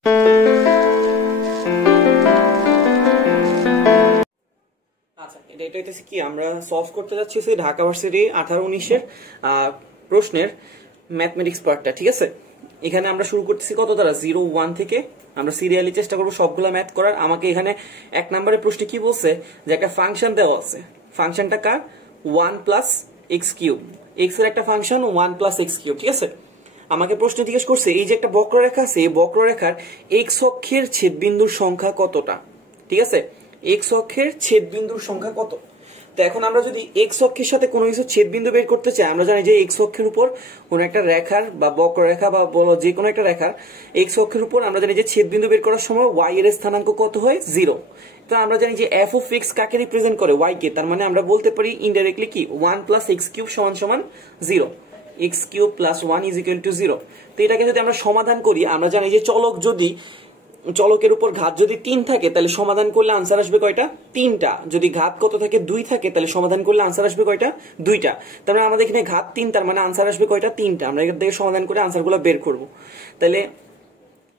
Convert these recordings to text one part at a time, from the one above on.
আচ্ছা, এটা হইতেছে কি আমরা সলভ করতে যাচ্ছি ঢাকা ভার্সিটি 18-19 প্রশ্নের ম্যাথমেটিক্স পার্টটা। ঠিক আছে, এখানে আমরা শুরু করতেছি কত দ্বারা 0-1 থেকে। আমরা সিরিয়ালি চেষ্টা করবো সবগুলো ম্যাথ করার। আমাকে এখানে 1 নম্বরের প্রশ্নে কি বলছে যে একটা ফাংশন দেওয়া আছে, ফাংশনটা কার 1 প্লাস এক্স কিউব, এক্স এর একটা ফাংশন 1 প্লাস এক্স কিউব। ঠিক আছে, আমাকে প্রশ্ন জিজ্ঞেস করছে এই যে একটা বক্ররেখা আছে, এই বক্ররেখার এক্স অক্ষের ছেদবিন্দুর সংখ্যা কতটা। ঠিক আছে, এক্স অক্ষের ছেদবিন্দুর সংখ্যা কত। তো এখন আমরা যদি এক্স অক্ষের সাথে কোনো কিছু ছেদবিন্দু বের করতে চাই, আমরা জানি যে এক্স অক্ষের উপর কোনো একটা রেখার বা বক্ররেখা বা বলো যে কোনো একটা রেখার এক্স অক্ষের উপর আমরা জানি যে ছেদবিন্দু বের করার সময় ওয়াই এর স্থানাঙ্ক কত হয় 0। তো আমরা জানি যে এফ অফ এক্স কাকে রিপ্রেজেন্ট করে, ওয়াই কে। তার মানে আমরা বলতে পারি ইনডাইরেক্টলি কি 1 প্লাস এক্স কিউব সমান সমান 0, x cube plus 1 is equal to 0। তো এটাকে যদি আমরা সমাধান করি, আমরা জানি যে চলকের উপর ঘাত যদি 3 থাকে তাহলে সমাধান করলে আনসার আসবে কয়টা, 3টা। যদি ঘাত কত থাকে 2 থাকে তাহলে সমাধান করলে আনসার আসবে কয়টা, 2টা। তার মানে আমাদের এখানে ঘাত 3, তার মানে আনসার আসবে কয়টা, 3টা। আমরা এখান থেকে সমাধান করে আনসারগুলো বের করব। তাহলে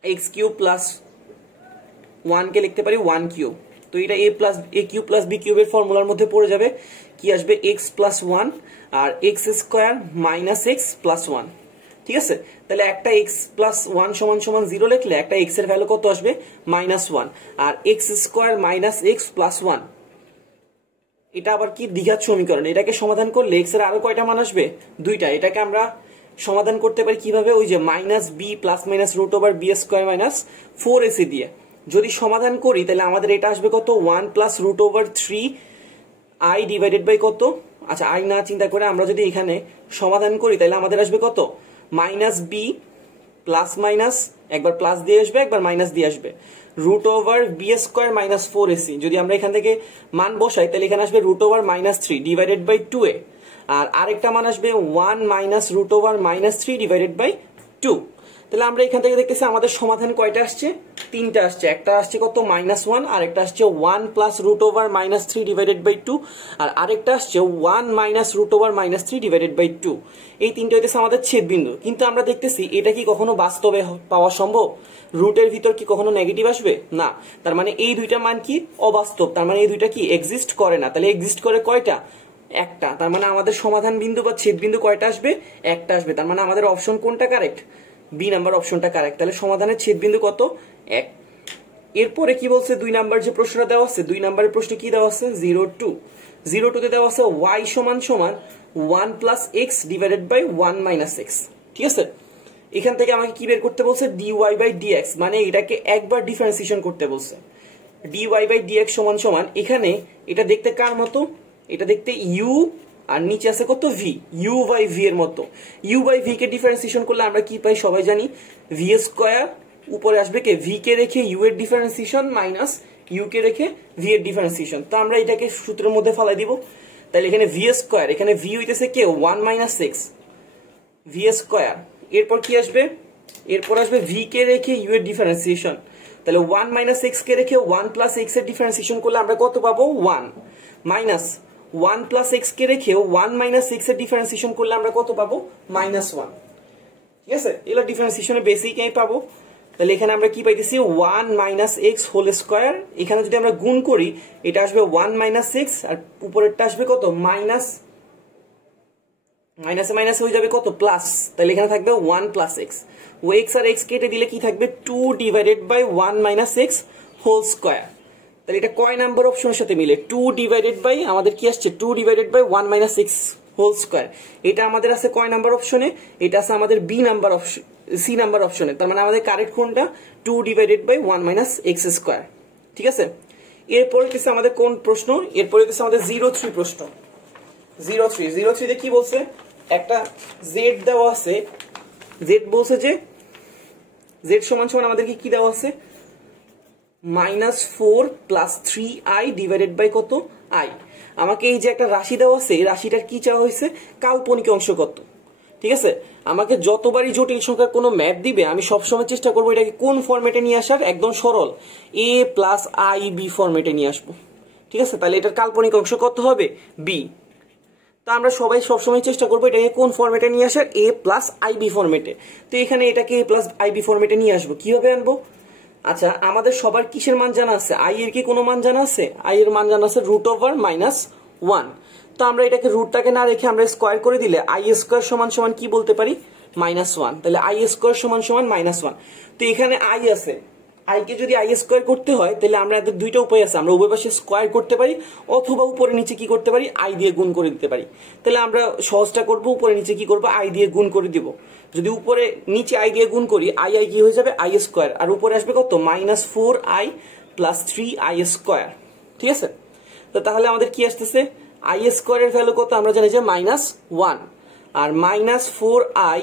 এক্স কিউব প্লাস 1 কে লিখতে পারি 1 কিউব। তো এটা এ কিউব প্লাস বি কিউবের ফর্মুলার মধ্যে পড়ে যাবে, কি আসবে এক্স প্লাস 1 আর x square minus x plus 1। ঠিক আছে, তাহলে একটা এক্স প্লাস 1 সমান সমান 0 লিখলে একটা এক্স এর ভ্যালু কত আসবে -1, আর x square minus x plus 1 এটা আবার কি দ্বিঘাত সমীকরণ। এটাকে সমাধান করলে এক্স এর আরো কয়টা মান আসবে, 2টা। এটাকে আমরা সমাধান করতে পারি কিভাবে, ওই যে minus b plus minus root over b square minus 4ac দিয়ে যদি সমাধান করি তাহলে আমাদের এটা আসবে কত 1 plus root over 3 I divided by কত। আচ্ছা, আই না চিন্তা করে আমরা যদি এখানে সমাধান করি তাহলে আমাদের আসবে কত মাইনাস বি প্লাস মাইনাস, একবার প্লাস দিয়ে আসবে একবার মাইনাস দিয়ে আসবে, root over b square minus 4ac। যদি আমরা এখান থেকে মান বসাই তাহলে এখানে আসবে root over -3 divided by 2a, আর আরেকটা মান আসবে 1 minus root over -3 divided by 2। তাহলে আমরা এখান থেকে দেখতেছি আমাদের সমাধান কয়টা আসছে, 3টা আসছে। একটা আসছে কত -1, আর একটা আসছে 1 plus root over -3 divided by 2, আর আরেকটা আসছে 1 minus root over -3 divided by 2। এই তিনটা হইতেছে আমাদের ছেদবিন্দু। কিন্তু আমরা দেখতেছি এটা কি কখনো বাস্তবে পাওয়া সম্ভব, রুটের ভিতর কি কখনো নেগেটিভ আসবে না। তার মানে এই দুইটা মান কি অবাস্তব, তার মানে এই দুইটা কি এক্সিস্ট করে না। তাহলে এক্সিস্ট করে কয়টা, একটা। তার মানে আমাদের সমাধান বিন্দু বা ছেদবিন্দু কয়টা আসবে, একটা আসবে। তার মানে আমাদের অপশন কোনটা কারেক্ট, বি নাম্বার অপশনটা কারেক্ট। তাহলে সমাধানের ছেদবিন্দু কত, 1। এরপরে কি বলছে 2 নাম্বার যে প্রশ্নটা দেওয়া আছে, 2 নাম্বারের প্রশ্নে কি দেওয়া আছে 0-2 তে দেওয়া আছে y সমান সমান 1 plus x divided by 1 minus x. ঠিক আছে, এখান থেকে আমাকে কি বের করতে বলছে dy বাই dx, মানে এটাকে একবার ডিফারেন্সিয়েশন করতে বলছে। dy বাই dx সমান সমান, এখানে এটা দেখতে কার মতো, এটা দেখতে u আর নিচে আছে কত ভি, ইউ বাই ভি এর মতো। ইউ বাই ভি কে ডিফারেন্সিয়েশন করলে আমরা কি পাই সবাই জানি, ভি স্কোয়ার উপরে আসবে কে ভি কে রেখে ইউ এর ডিফারেন্সিয়েশন মাইনাস ইউ কে রেখে ভি এর ডিফারেন্সিয়েশন। তো আমরা এটাকে সূত্রের মধ্যে ফালাই দিব। তাহলে এখানে ভি স্কোয়ার, এখানে ভি হইতেছে কে 1 মাইনাস এক্স ভি স্কোয়ার। এরপর কি আসবে, এরপর আসবে ভি কে রেখে ইউ এর ডিফারেন্সিয়েশন। তাহলে 1 মাইনাস এক্স কে রেখে 1 প্লাস এক্স এর ডিফারেন্সিয়েশন করলে আমরা কত পাবো 1, মাইনাস 1 প্লাস এক্স কে রেখে 1 মাইনাস এক্স এর ডিফারেন্সিয়েশন করলে আমরা কত পাবো -1। ঠিক আছে, এগুলো ডিফারেন্সিয়েশনের বেসিকই পাবো। তাহলে এখানে আমরা কি পাইতেছি 1 মাইনাস এক্স হোল স্কোয়ার। এখানে যদি আমরা গুণ করি এটা আসবে 1 মাইনাস এক্স, আর উপরেরটা আসবে কত মাইনাস, মাইনাসে মাইনাসে হয়ে যাবে কত প্লাস। তাহলে এখানে থাকবে 1 প্লাস এক্স, ও এক্স আর এক্স কেটে দিলে কি থাকবে 2 divided by 1 minus x whole square. তাহলে এটা কয় নাম্বার অপশনের সাথে মিলে, 2 ডিভাইডেড বাই আমাদের কি আসছে 2 divided by 1 minus x whole square. এটা আমাদের আছে কয় নাম্বার অপশনে, এটা আছে আমাদের B number option, C number অপশনে। তার মানে আমাদের কারেক্ট কোনটা 2 divided by 1 minus x square. ঠিক আছে, এরপরে হচ্ছে আমাদের কোন প্রশ্ন, এরপরে হচ্ছে আমাদের 0-3 প্রশ্ন। 0-3 তে কি বলছে, একটা জেড দেওয়া আছে, জেড বলছে যে জেড সমান সমান আমাদের কি দেওয়া আছে -4 প্লাস 3i ডিভাইডেড বাই কত i। আমাকে এই যে একটা রাশি দেওয়া আছে, এই রাশিটার কি চাওয়া হয়েছে, কাল্পনিক অংশ কত। ঠিক আছে, আমাকে যতবারই জটিল সংখ্যার কোনো ম্যাথ দিবে আমি সবসময় চেষ্টা করবো এটাকে কোন ফরম্যাটে নিয়ে আসার, একদম সরল a প্লাস i b ফরম্যাটে নিয়ে আসবো। ঠিক আছে, তাহলে এটার কাল্পনিক অংশ কত হবে b। তা আমরা সবাই সবসময় চেষ্টা করবো এটাকে কোন ফরম্যাটে নিয়ে আসার, a প্লাস আইবি ফরম্যাটে। তো এখানে এটাকে a প্লাস আইবি ফরম্যাটে নিয়ে আসবো, কিভাবে আনবো, আচ্ছা, আমাদের সবার কিসের মান জানা আছে? আই এর কি কোনো মান জানা আছে? আই এর মান জানা আছে √/-1। তো আমরা এটাকে রুটটাকে না রেখে আমরা স্কোয়ার করে দিলে আই স্কোয়ার সমান সমান কি বলতে পারি? -1। তাহলে আই স্কোয়ার সমান সমান -1। তো এখানে আই আছে, আইকে যদি আই স্কোয়ার করতে হয় তাহলে আমরা এদের দুইটা উপায় আছে, আমরা উভয় পাশে স্কোয়ার করতে পারি অথবা উপরে নিচে কি করতে পারি? আই দিয়ে গুণ করে দিতে পারি। তাহলে আমরা সহজটা করব, উপরে নিচে কি করব? আই দিয়ে গুণ করে দিব। যদি উপরে নিচে আই দিয়ে গুণ করি, আই আই কি হয়ে যাবে? আই স্কোয়ার, আর উপরে আসবে কত? -4i + 3i square. ঠিক আছে, তো তাহলে আমাদের কি আসতেছে? আই স্কোয়ারের ভ্যালু কত? আমরা জানি যে -1, আর -4i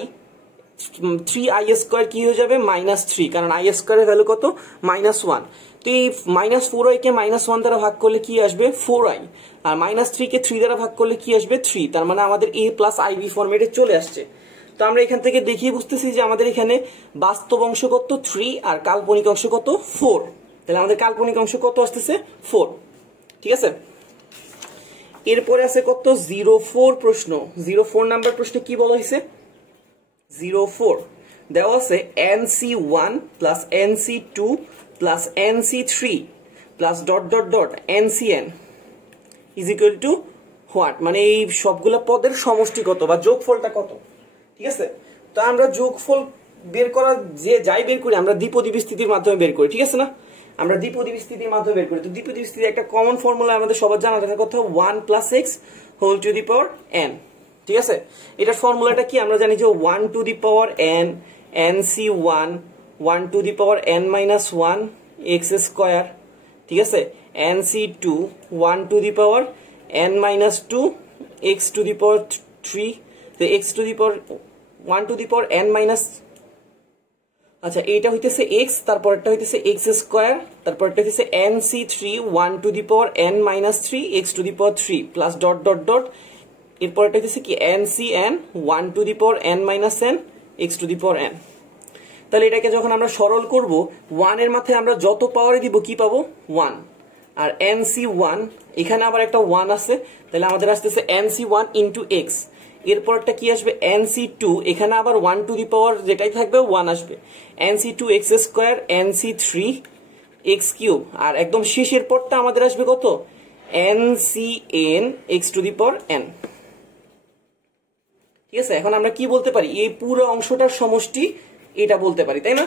3i স্কোয়ার কি হয়ে যাবে? -3, কারণ আই স্কোয়ারের ভ্যালু কত? -1। তো এই -4i কে -1 দ্বারা ভাগ করলে কি আসবে? 4i, আর -3 কে 3 দ্বারা ভাগ করলে কি আসবে? 3। তার মানে আমাদের a + ib ফরম্যাটে চলে আসছে। তো আমরা এখান থেকে দেখিয়ে বুঝতেছি যে আমাদের এখানে বাস্তব অংশ কত? 3, আর কাল্পনিক অংশ কত? 4। তাহলে আমাদের কাল্পনিক অংশ কত আসতেছে? 4। ঠিক আছে, এরপরে আছে কত? 04 প্রশ্ন। 04 নাম্বার প্রশ্নে কি বলা হয়েছে? 04 দেওয়া আছে NC1 + NC2 + NC3 + ... NCN = what? মানে এই সবগুলো পদের সমষ্টি কত বা যোগফলটা কত? ঠিক আছে, তো আমরা যোগফল বের করা যে যাই বের করি আমরা দ্বিপদী বিস্তৃতির মাধ্যমে বের করি। ঠিক আছে না, আমরা দ্বিপদী বিস্তৃতির মাধ্যমে বের করি। তো দ্বিপদী বিস্তৃতির একটা কমন ফর্মুলা আমাদের সবার জানা থাকার কথা, 1 + x whole to the power n। ঠিক আছে, এটার ফর্মুলাটা কি? আমরা জানি যে 1 to the power n NC1 1 to the power n-1 x square. ঠিক আছে, NC2 1 to the power n-2 x to the power 3। তো x to the power 1 to the power n-, আচ্ছা এইটা হইতেছে x, তারপরটা হইতেছে x স্কয়ার, তারপরটা হইতেছে NC3 1 to the power n-3 x to the power 3 +... এরপরটা হইতেছে কি? NCN 1 to the power n-n x to the power n। তাহলে এটাকে যখন আমরা সরল করব, 1 এর মাথায় আমরা যত পাওয়ারে দিব কি পাবো? 1। আর NC1 এখানে আবার একটা 1 আছে, তাহলে আমাদের আসতেছে NC1 * x। এরপরটা কি আসবে? NC2 এখানে আবার 1 টু দি পাওয়ার যেটাই থাকবে 1 আসবে, NC2 x square NC3 x cube, আর একদম শেষের পরটা আমাদের আসবে কত? NCN x to the power n। ঠিক আছে, এখন আমরা কি বলতে পারি? এই পুরো অংশটার সমষ্টি এটা বলতে পারি, তাই না?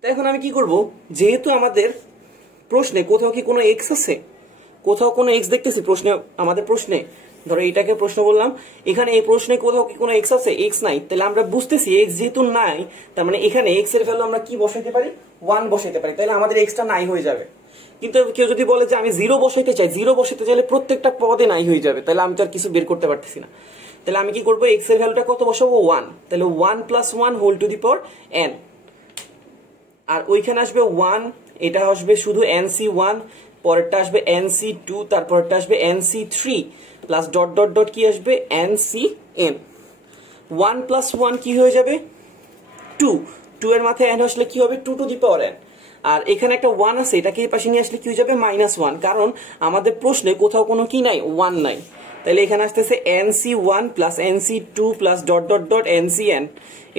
তাই এখন আমি কি করব, যেহেতু আমাদের প্রশ্নে কোথাও কি কোনো x আছে, কোথাও কোনো x দেখতেছি প্রশ্নে, আমাদের প্রশ্নে ধরো এইটাকে প্রশ্ন বললাম, এখানে এই প্রশ্নে কোথাও কি কোনো x আছে? x নাই। তাহলে আমরা বুঝতেছি x যেহেতু নাই, তার মানে এখানে x এর ভ্যালু আমরা কি বসাইতে পারি? 1 বসাইতে পারি। তাহলে আমাদের x টা নাই হয়ে যাবে। কিন্তু কেউ যদি বলে যে আমি 0 বসাইতে চাই, 0 বসাইতে চাইলে প্রত্যেকটা পদে নাই হয়ে যাবে, তাহলে আমি তো আর কিছু বের করতে পারতেছি না। তাহলে আমি কি করবো? x এর ভ্যালুটা কত বসাবো? 1। তাহলে 1 + 1 whole to the power n, আর ওইখানে আসবে 1, এটা আসবে শুধু NC1, পরেরটা আসবে NC2, তারপরটা আসবে NC3 + ... কি আসবে? NCN। 1 + 1 কি হয়ে যাবে? 2। 2 এর মাথায় n আসলে কি হবে? 2 টু দি পাওয়ার n। আর এখানে একটা 1 আছে, এটাকে এই পাশে নিয়ে আসলে কি হয়ে যাবে? -1, কারণ আমাদের প্রশ্নে কোথাও কোনো কি নাই? 1 নাই। তাহলে এখানে আসতেছে NC1 + NC2 + ... NCN।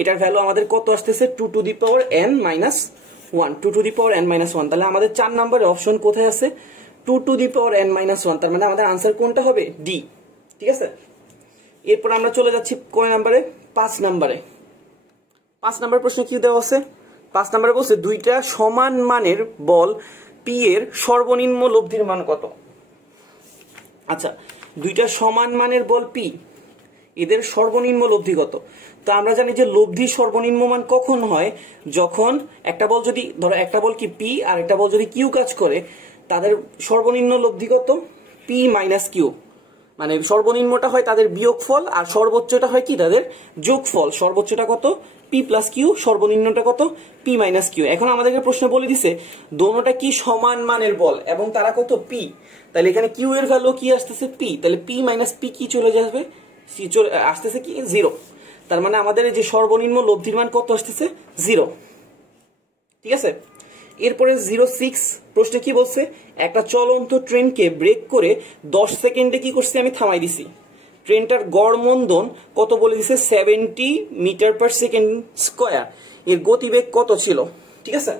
এটার ভ্যালু আমাদের কত আসতেছে? 2 to the power n-1, 2 to the power n-1। তাহলে আমাদের 4 নম্বরের অপশন কোথায় আছে? 2 টু দি পাওয়ার n-1। তার মানে আমাদের আনসার কোনটা হবে? ডি। ঠিক আছে, এরপর আমরা চলে যাচ্ছি কয় নম্বরে? 5 নম্বরে। 5 নম্বর প্রশ্ন কি দেওয়া আছে? 5 নম্বরে বলছে দুইটা সমান মানের বল P এর সর্বনিম্ন লব্ধির মান কত? আচ্ছা, দুইটা সমান মানের বল P, এদের সর্বনিম্ন লব্ধি কত? তো আমরা জানি যে লব্ধি সর্বনিম্ন মান কখন হয়? যখন একটা বল যদি ধরো একটা বল কি P আর একটা বল যদি Q কাজ করে, তাদের সর্বনিম্ন লব্ধি কত? P - Q। মানে সর্বনিম্নটা হয় তাদের বিয়োগফল আর সর্বোচ্চটা হয় কি? তাদের যোগফল। সর্বোচ্চটা কত? P + Q, সর্বনিম্নটা কত? P - Q। এখন আমাদেরকে প্রশ্ন বলে দিছে দোনোটা কি সমান মানের বল এবং তারা কত? P। তাহলে এখানে Q এর ভ্যালু কি আসতেছে? P। তাহলে P - P কি চলে যাবে? আসতেছে কি? 0। তার মানে আমাদের এই যে সর্বনিম্ন লব্ধির মান কত আসতেছে? 0। ঠিক আছে, এরপরে 06 প্রশ্নে কি বলছে? একটা চলন্ত ট্রেনকে ব্রেক করে 10 সেকেন্ডে কি করছি? আমি থামাই দিছি। ট্রেনটার গড় মন্দন কত বলে দিছে? 70 মিটার/সেকেন্ড স্কয়ার। এর গতিবেগ কত ছিল? ঠিক আছে,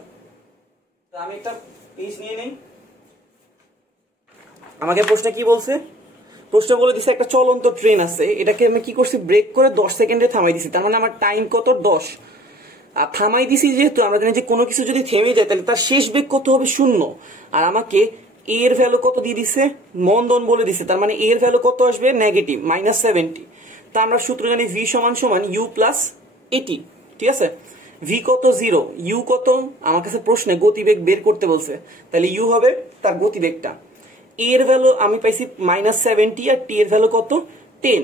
আমি একটা পেজ নিয়ে নেই। আমাকে প্রশ্ন কি বলছে, প্রশ্ন বলে দিছে একটা চলন্ত ট্রেন আছে, এটাকে আমি কি করছি ব্রেক করে 10 সেকেন্ডে থামাই দিছি, তার মানে আমার টাইম কত 10। আর থামাই দিছি যেহেতু আমরা জানি যে কোনো কিছু যদি থেমে যায় তাহলে তার শেষ বেগ কত হবে 0। আর আমাকে এ এর ভ্যালু কত দিয়ে দিছে, মন্দন বলে দিছে, তার মানে এ এর ভ্যালু কত আসবে নেগেটিভ -70। তা আমরা সূত্র জানি ভি সমান সমান ইউ প্লাস এটি, ঠিক আছে। ভি কত 0, ইউ কত, আমার কাছে প্রশ্নে গতিবেগ বের করতে বলছে, তাহলে ইউ হবে তার গতিবেগটা। এর ভ্যালু আমি পাইছি -70 আর টি এর ভ্যালু কত 10।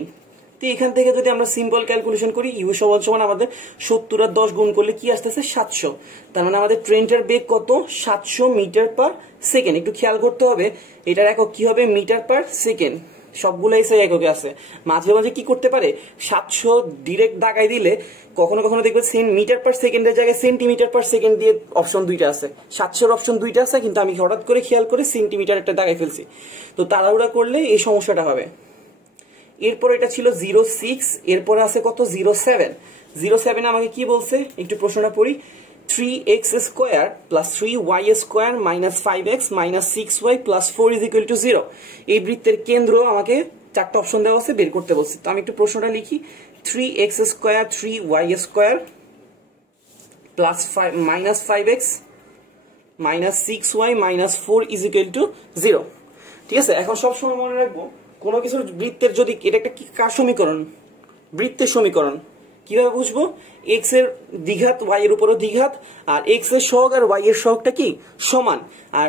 তো এখান থেকে যদি আমরা সিম্পল ক্যালকুলেশন করি ইউ সমান আমাদের 70 আর 10 গুণ করলে কি আসতেছে 700। তার মানে আমাদের ট্রেনটার বেগ কত 700 মিটার পার সেকেন্ড। একটু খেয়াল করতে হবে এটার একক কি হবে মিটার পার সেকেন্ড, সবগুলাই সেই এককে আছে। মাঝে মাঝে কি করতে পারে 700 ডিরেক্ট দাগাই দিলে কখনো কখনো দেখবে মিটার পার সেকেন্ডের জায়গায় সেন্টিমিটার পার সেকেন্ড দিয়ে অপশন দুইটা আছে, 700 অপশন দুইটা আছে, কিন্তু আমি হঠাৎ করে খেয়াল করে সেন্টিমিটার একটা দাগাই ফেলছি। তো তাড়াহুড়া করলে এই সমস্যাটা হবে। এরপর এটা ছিল 06, এরপর আছে কত 07। 07 আমাকে কি বলছে একটু প্রশ্নটা পড়ি। 3x square plus 3y square minus 5x minus 6y plus 4 is equal to 0। এই বৃত্তের কেন্দ্র আমাকে চারটা অপশন দেওয়া আছে, বের করতে বলছে। তো আমি একটু প্রশ্নটা লিখি। 3x square 3y square plus minus 5x minus 6y minus 4 is equal to 0। ঠিক আছে, এখন সবসময় মনে রাখবো কোনো কিছুর বৃত্তের যদি এটা একটা কি কার সমীকরণ, বৃত্তের সমীকরণ। কিভাবে বুঝবো, এক্স এর দ্বিঘাত ওয়াই এর উপরও দ্বিঘাত, আর এক্স এর সহগ আর ওয়াই এর সহগটা কি সমান। আর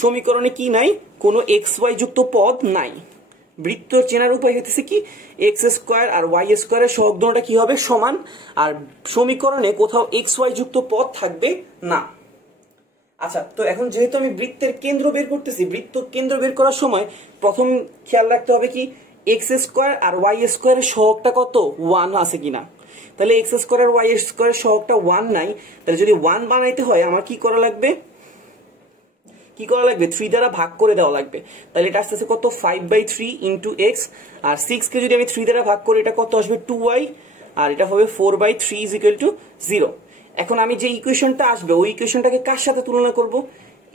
সমীকরণে কি নাই, কোনো এক্স ওয়াই যুক্ত পদ নাই। বৃত্ত চেনার উপায় হইতেছে কি এক্স স্কোয়ার আর ওয়াই স্কোয়ারের সহগ দুটোটা কি হবে সমান, আর সমীকরণে কোথাও এক্স ওয়াই যুক্ত পদ থাকবে না। আচ্ছা, তো এখন যেহেতু আমি বৃত্তের কেন্দ্র বের করতেছি, বৃত্ত কেন্দ্র বের করার সময় প্রথম খেয়াল রাখতে হবে কি এক্স স্কোয়ার আর ওয়াই স্কোয়ারের সহগটা কত 1 আছে কিনা। তাহলে এক্স স্কোয়ার আর ওয়াই স্কোয়ারের সহগটা 1 নাই, তাহলে যদি 1 বানাইতে হয় আমার কি করা লাগবে, 3 দ্বারা ভাগ করে দেওয়া লাগবে। তাহলে এটা আসতেছে কত 5/3 ইন্টু এক্স, আর 6 কে যদি আমি 3 দ্বারা ভাগ করি এটা কত আসবে 2y, আর এটা হবে 4/3 ইজ ইকুয়াল টু 0। এখন আমি যে ইকুয়েশনটা আসবে ওই ইকুয়েশনটাকে কার সাথে তুলনা করব,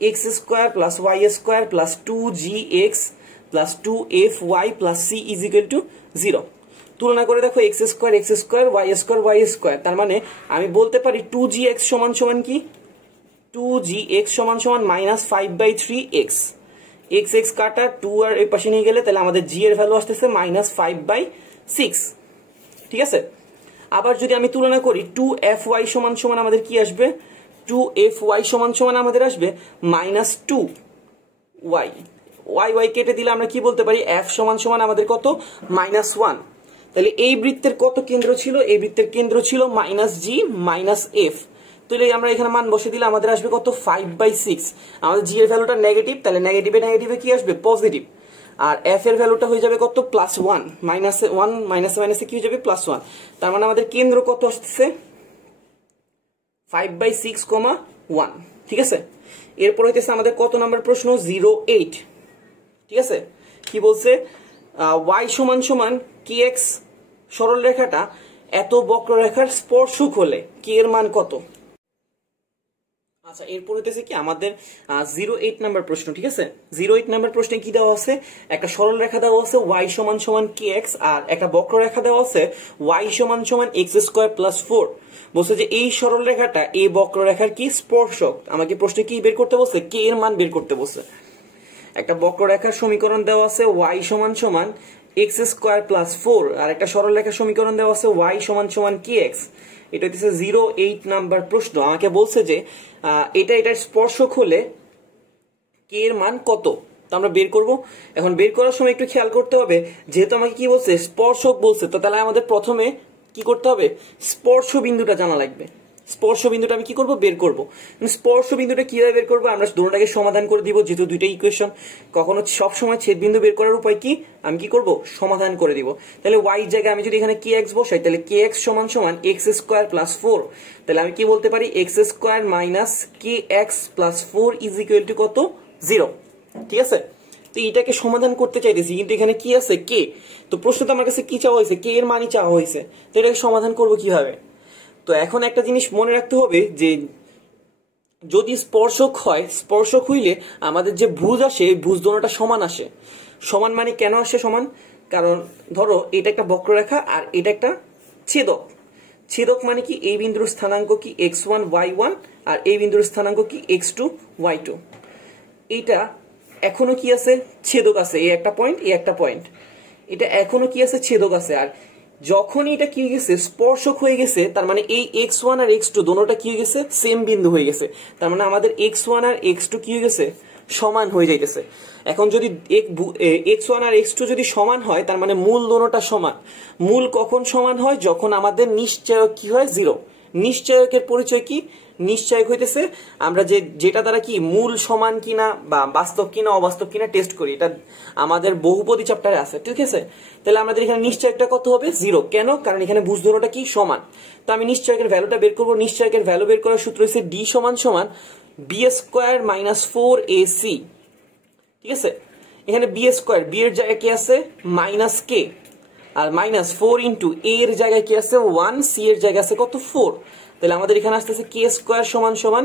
x square plus y square plus 2gx plus 2fy plus c is equal to 0। তুলনা করে দেখো এক্স স্কোয়ার ওয়াই স্কোয়ার, তার মানে আমি বলতে পারি 2gx সমান সমান কি 2gx সমান সমান মাইনাস 5/3x। এক্স এক্স কাটা 2 আর এই পাশে নিয়ে গেলে তাহলে আমাদের g এর ভ্যালু আসতেছে মাইনাস 5/6। ঠিক আছে, আবার যদি আমি তুলনা করি 2fy সমান সমান আমাদের কি আসবে, 2fy সমান সমান আমাদের আসবে মাইনাস 2y। y কেটে দিলে আমরা কি বলতে পারি f সমান সমান আমাদের কত মাইনাস 1। তাহলে এই বৃত্তের কত কেন্দ্র ছিল, এই বৃত্তের কেন্দ্র ছিল মাইনাস g মাইনাস f। তাহলে আমরা এখানে মান বসে দিলে আমাদের আসবে কত 5/6। আমাদের g এর ভ্যালুটা নেগেটিভ, তাহলে নেগেটিভে কি আসবে পজিটিভ, আর f এর ভ্যালুটা হয়ে যাবে কত +1, মাইনাসে কি হয়ে যাবে +1। তার মানে আমাদের কেন্দ্র কত আসছে 5/6, 1। ঠিক আছে, এরপর হইতেছে আমাদের কত নাম্বার প্রশ্ন 08। ঠিক আছে, কি বলছে y সমান সমান kx সরল রেখাটা এত বক্ররেখার স্পর্শক হলে k এর মান কত। আচ্ছা, এরপর হইতেছে কি আমাদের 08 নাম্বার প্রশ্ন। ঠিক আছে, 08 নাম্বার প্রশ্নে কি দেওয়া আছে, একটা সরল রেখা দেওয়া আছে y সমান সমান kx, আর একটা বক্ররেখা দেওয়া আছে y সমান সমান x স্কয়ার প্লাস 4। বলছে যে এই সরল রেখাটা এই বক্ররেখার কি স্পর্শক। আমাকে প্রশ্নে কি বের করতে বলছে, k এর মান বের করতে বলছে। একটা বক্ররেখার সমীকরণ দেওয়া আছে y সমান সমান x স্কয়ার প্লাস 4, আর একটা সরল রেখার সমীকরণ দেওয়া আছে y সমান সমান kx। এটা হচ্ছে 08 নাম্বার প্রশ্ন। আমাকে বলছে যে এটার স্পর্শক হলে k এর মান কত, তো আমরা বের করব। এখন বের করার সময় একটু খেয়াল করতে হবে, যেহেতু আমাকে কি বলছে স্পর্শক বলছে, তো তাহলে আমাদের প্রথমে কি করতে হবে স্পর্শ বিন্দুটা জানা লাগবে। স্পর্শ বিন্দুটা আমি কি করব বের করব। স্পর্শ বিন্দুটা কিভাবে বের করব, আমরা দুটোটাকে সমাধান করে দিব, যেহেতু দুইটা ইকুয়েশন। কখনো সব সময় ছেদ বিন্দু বের করার উপায় কি, আমি কি করব সমাধান করে দিব। তাহলে y এর জায়গায় আমি যদি এখানে kx বসাই, তাহলে kx সমান সমান x স্কয়ার প্লাস 4। তাহলে আমি কি বলতে পারি x square minus kx plus 4 is equal two কত 0। ঠিক আছে, তো এটাকে সমাধান করতে চাইতেছি, কিন্তু এখানে কি আছে k। তো প্রশ্নটা আমার কাছে কি চাওয়া হয়েছে, k এর মানই চাওয়া হয়েছে। তো এটাকে সমাধান করব কিভাবে। তো এখন একটা জিনিস মনে রাখতে হবে যে যদি স্পর্শক হয়, স্পর্শক হইলে আমাদের যে ভুজ আসে এই ভুজ দুটোটা সমান আসে। সমান মানে কেন আসে সমান? কারণ ধরো এটা একটা বক্ররেখা আর এটা একটা ছেদক। ছেদক মানে কি এই বিন্দুর স্থানাঙ্ক কি x1 y1 আর এই বিন্দুর স্থানাঙ্ক কি x2 y2। এটা এখনো কি আছে? ছেদক আছে, এই একটা পয়েন্ট এই একটা পয়েন্ট, এটা এখনো কি আছে? ছেদক আছে। আর যখনই এটা কি হয়ে গেছে? স্পর্শক হয়ে গেছে, তার মানে এই x1 আর x2 দোনোটা কি হয়ে গেছে? সেম বিন্দু হয়ে গেছে। তার মানে আমাদের x1 আর x2 কি হয়ে গেছে? সমান হয়ে যাইতেছে। এখন যদি x1 আর x2 যদি সমান হয় তার মানে মূল দোনোটা সমান। মূল কখন সমান হয়? যখন আমাদের নিশ্চয়ক কি হয়? 0। নিশ্চয়কের পরিচয় কি? নিশ্চয়ক হইতেছে আমরা যেটা দ্বারা কি মূল সমান কিনা বা বাস্তব কিনা অবাস্তব কিনা টেস্ট করি। এটা আমাদের বহুপদী চ্যাপ্টারে আছে, ঠিক আছে? তাহলে আমাদের এখানে নিশ্চয়কটা কত হবে? 0। কেন? কারণ এখানে ভুজ দুটোটা কি সমান। তো আমি নিশ্চয়কের ভ্যালুটা বের করব। নিশ্চয়কের ভ্যালু বের করার সূত্র হচ্ছে d সমান সমান b² - 4ac। ঠিক আছে, এখানে b স্কয়ার, b এর জায়গায় কি আছে? -k, আর -4 ইনটু a এর জায়গায় কি আছে? 1, c এর জায়গায় আছে কত? 4। তাহলে আমাদের এখানে আসতেছে k স্কয়ার সমান সমান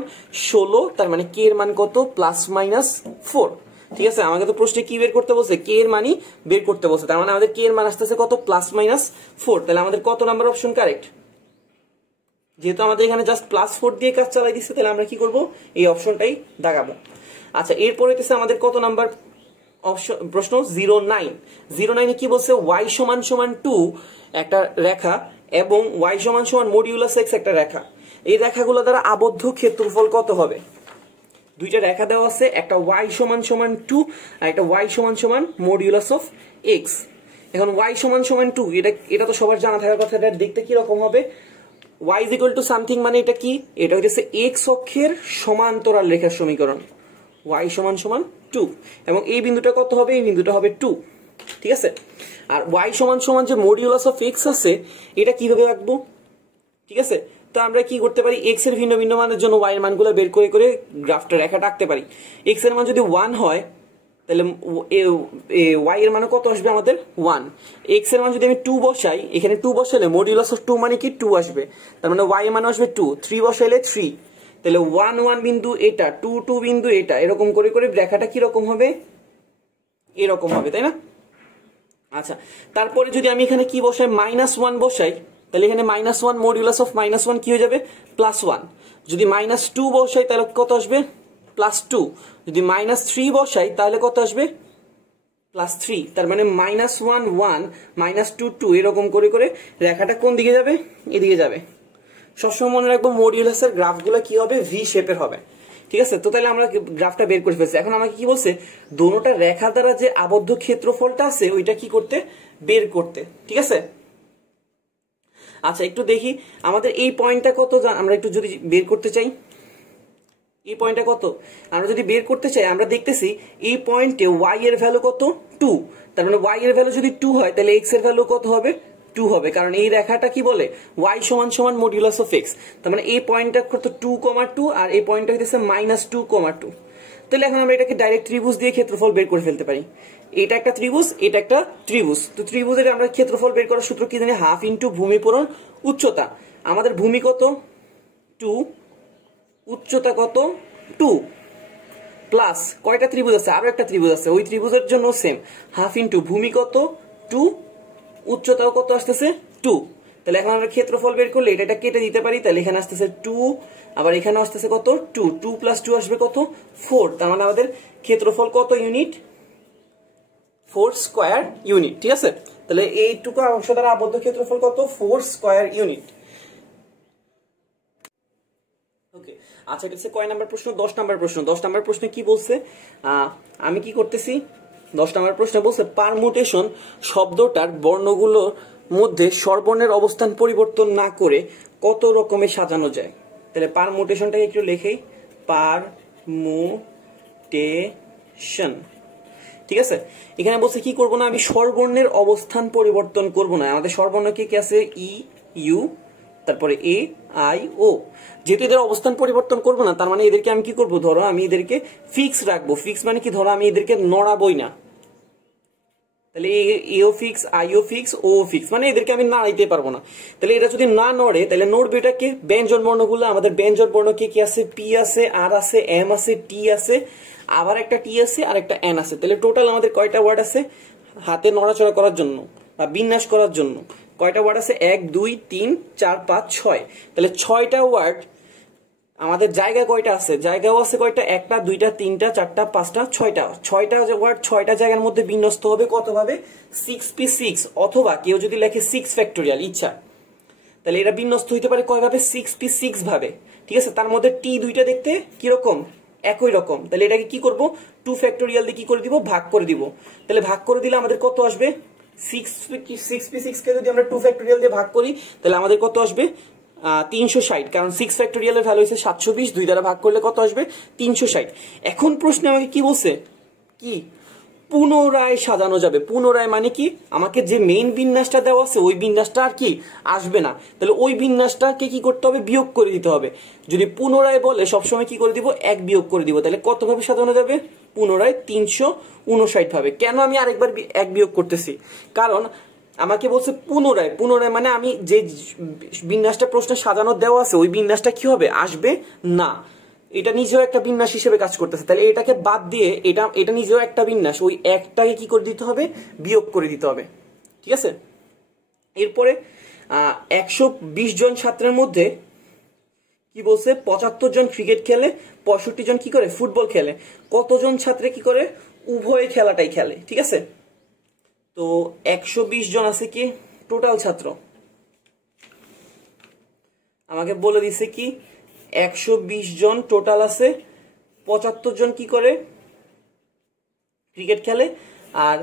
16। তার মানে k এর মান কত? +-4। ঠিক আছে, আমাকে তো প্রশ্নে কি বের করতে বলছে? k এর মানই বের করতে বলছে। তার মানে আমাদের k এর মান আসতেছে কত? +-4। তাহলে আমাদের কত নাম্বার অপশন কারেক্ট? যেহেতু আমাদের এখানে জাস্ট +4 দিয়ে কাজ চালাই দিচ্ছে, তাহলে আমরা কি করব? এই অপশনটাই দাগাবো। আচ্ছা, এরপরে হইতেছে আমাদের কত নাম্বার অপশন প্রশ্ন? 09। 09 এ কি বলছে? y সমান সমান 2 একটা রেখা এবং y সমান সমান মডিউলাস x একটা রেখা। এই রেখাগুলো দ্বারা আবদ্ধ ক্ষেত্রফল কত হবে? দুইটা রেখা দেওয়া আছে, একটা y সমান সমান 2 আর একটা y সমান সমান মডিউলাস অফ x। এখন y সমান সমান 2, এটা তো সবার জানা থাকার কথা। এটা দেখতে কি রকম হবে? y is equal to something মানে এটা কি? এটা হচ্ছে x অক্ষের সমান্তরাল রেখার সমীকরণ। y সমান সমান 2 এবং এই বিন্দুটা কত হবে? এই বিন্দুটা হবে 2। ঠিক আছে, আর y সমান সমান যে মডিউলাস অফ x আছে এটা কিভাবে রাখবো? ঠিক আছে, তো আমরা কি করতে পারি? x এর ভিন্ন ভিন্ন মানের জন্য y এর মানগুলো বের করে করে গ্রাফটা রেখাটা আঁকতে পারি। x এর মান যদি 1 হয় তাহলে y এর মান কত আসবে? আমাদের 1। x এর মান যদি আমি 2 বসাই, এখানে 2 বসালে মডিউলাস অফ 2 মানে কি? 2 আসবে। তার মানে y এর মান আসবে 2। 3 বসাইলে 3। তাহলে 1 1 বিন্দু এটা, 2 2 বিন্দু এটা, এরকম করে করে রেখাটা কি রকম হবে? এরকম হবে, তাই না? আচ্ছা, তারপরে যদি আমি এখানে কি বসাই? -1 বসাই, তাহলে এখানে -1 মডিউলাস অফ -1 কি হয়ে যাবে? +1। যদি -2 বসাই তাহলে কত আসবে? +2। যদি -3 বসাই তাহলে কত আসবে? +3। তার মানে -1 1 -2 2 এরকম করে করে রেখাটা কোন দিকে যাবে? এদিকে যাবে। সবসময় মনে রাখবো মডিউলাসের গ্রাফগুলো কি হবে? ভি শেপের হবে। ঠিক আছে, তো তাহলে আমরা গ্রাফটা বের করে ফেলছি। এখন আমাকে কি বলছে? দোনোটা রেখা দ্বারা যে আবদ্ধ ক্ষেত্রফলটা আছে ওইটা কি করতে? বের করতে। ঠিক আছে, আচ্ছা একটু দেখি আমাদের এই পয়েন্টটা কত, আমরা একটু যদি বের করতে চাই। এই পয়েন্টটা কত আমরা যদি বের করতে চাই, আমরা দেখতেছি এই পয়েন্টে y এর ভ্যালু কত? 2। তার মানে y এর ভ্যালু যদি 2 হয় তাহলে x এর ভ্যালু কত হবে? 2 হবে, কারণ এই রেখাটা কি বলে? y সমান সমান মডিউলাস অফ x। তার মানে এই পয়েন্টটা কত? 2,2 আর এই পয়েন্টটা হইতেছে -2,2। তাহলে এখন আমরা এটাকে ডাইরেক্ট ত্রিভুজ দিয়ে ক্ষেত্রফল বের করে ফেলতে পারি। এটা একটা ত্রিভুজ, এটা একটা ত্রিভুজ। তো ত্রিভুজের আমরা ক্ষেত্রফল বের করার সূত্র কি জানি? হাফ ইন্টু ভূমি পূরণ উচ্চতা। আমাদের ভূমি কত? 2, উচ্চতা কত? 2, প্লাস কয়টা ত্রিভুজ আছে? আরো একটা ত্রিভুজ আছে, ওই ত্রিভুজের জন্য সেম হাফ ইন্টু ভূমি কত? 2, উচ্চতাও কত আসতেছে? 2। তাহলে এখন আমরা ক্ষেত্রফল বের করলে এটা কেটে দিতে পারি। তাহলে এখানে আসতেছে 2, আবার এখানে আসতেছে কত? 2। 2 + 2 আসবে কত? 4। তার মানে আমাদের ক্ষেত্রফল কত ইউনিট? 4 square unit. ঠিক আছে, তাহলে এইটুকু অংশ দ্বারা আবদ্ধ ক্ষেত্রফল কত? 4 স্কয়ার ইউনিট। ওকে, আচ্ছা এটা হচ্ছে কয় নাম্বার প্রশ্ন? 10 নাম্বার প্রশ্ন। 10 নাম্বার প্রশ্নে কি বলছে? আমি কি করতেছি? 10 নাম্বার প্রশ্নে বলছে পারমুটেশন শব্দটার বর্ণগুলোর মধ্যে স্বরবর্ণের অবস্থান পরিবর্তন না করে কত রকমে সাজানো যায়। তাহলে পারমুটেশনটাকে একটু লেখেই, পারমুটেশন। ঠিক আছে, এখানে বলছে কি করব না? আমি স্বরবর্ণের অবস্থান পরিবর্তন করব না। আমাদের স্বরবর্ণ কি কি আছে? ই, ইউ, তারপরে এ, আই, ও। যেহেতু এদের অবস্থান পরিবর্তন করবো না, তার মানে এদেরকে আমি কি করব? ধরো আমি এদেরকে ফিক্স রাখবো। ফিক্স মানে কি? ধরো আমি এদেরকে নড়াবই না। তাহলে এও ফিক্স, আইও ফিক্স, ও ফিক্স, মানে এদেরকে আমি নাড়াইতে পারবো না। তাহলে এটা যদি না নড়ে তাহলে নড়বে এটাকে ব্যঞ্জন বর্ণগুলো। আমাদের ব্যঞ্জন বর্ণ কি আছে? পি আছে, আর আছে, এম আছে, টি আছে, আবার একটা টি আছে, আর একটা এন আছে। তাহলে টোটাল আমাদের কয়টা ওয়ার্ড আছে হাতে নড়াচড়া করার জন্য বা বিন্যাস করার জন্য? কয়টা ওয়ার্ড আছে? 1 2 3 4 5 6। তাহলে 6টা ওয়ার্ড আমাদের জায়গা কয়টা আছে? জায়গাও আছে কয়টা? 1টা 2টা 3টা 4টা 5টা 6টা। 6টা ওয়ার্ড 6টা জায়গার মধ্যে বিন্যস্ত হবে কত ভাবে? 6p6, অথবা কেউ যদি লেখে 6 ফ্যাক্টোরিয়াল ইচ্ছা, তাহলে এটা বিন্যস্ত হইতে পারে কয় ভাবে? 6p6 ভাবে। ঠিক আছে, তার মধ্যে টি দুইটা দেখতে কি রকম? একই রকম। তাহলে এটাকে কি করব? 2 ফ্যাক্টোরিয়াল দিয়ে কি করে দিব? ভাগ করে দিব। তাহলে ভাগ করে দিলে আমাদের কত আসবে? 6p6 কে যদি আমরা 2 ফ্যাক্টোরিয়াল দিয়ে ভাগ করি তাহলে আমাদের কত আসবে? 360, কারণ 6 ফ্যাক্টোরিয়ালের ভ্যালু হচ্ছে 720, 2 দ্বারা ভাগ করলে কত আসবে? 360। এখন প্রশ্নে আমাকে কি বলছে? কি পুনরায় সাজানো যাবে। পুনরায় মানে কি? আমাকে যে মেইন বিন্যাসটা দেওয়া আছে ওই বিন্যাসটা আর কি আসবে না, তাহলে ওই বিন্যাসটাকে কি করতে হবে? বিয়োগ করে দিতে হবে। যদি পুনরায় বলে সবসময় কি করে দিব? 1 বিয়োগ করে দিব। তাহলে কত ভাবে সাজানো যাবে? পুনরায় 359 ভাবে। কেন আমি আরেকবার 1 বিয়োগ করতেছি? কারণ আমাকে বলছে পুনরায়। পুনরায় মানে আমি যে বিন্যাসটা প্রশ্নে সাজানো দেওয়া আছে ওই বিন্যাসটা কি হবে? আসবে না। এটা নিজেও একটা বিন্যাস হিসেবে কাজ করতেছে। তাহলে এটাকে বাদ দিয়ে এটা নিজেও একটা বিন্যাস, ওই একটাকে কি করে দিতে হবে? বিয়োগ করে দিতে হবে। ঠিক আছে, এরপরে 120 জন ছাত্রের মধ্যে কি বলছে? 75 জন ক্রিকেট খেলে, 65 জন কি করে? ফুটবল খেলে। কতজন ছাত্রে কি করে? উভয় খেলাটাই খেলে। ঠিক আছে, তো 120 জন আছে কি টোটাল ছাত্র। আমাকে বলে দিছে কি 120 জন টোটাল আছে, 75 জন কি করে? ক্রিকেট খেলে, আর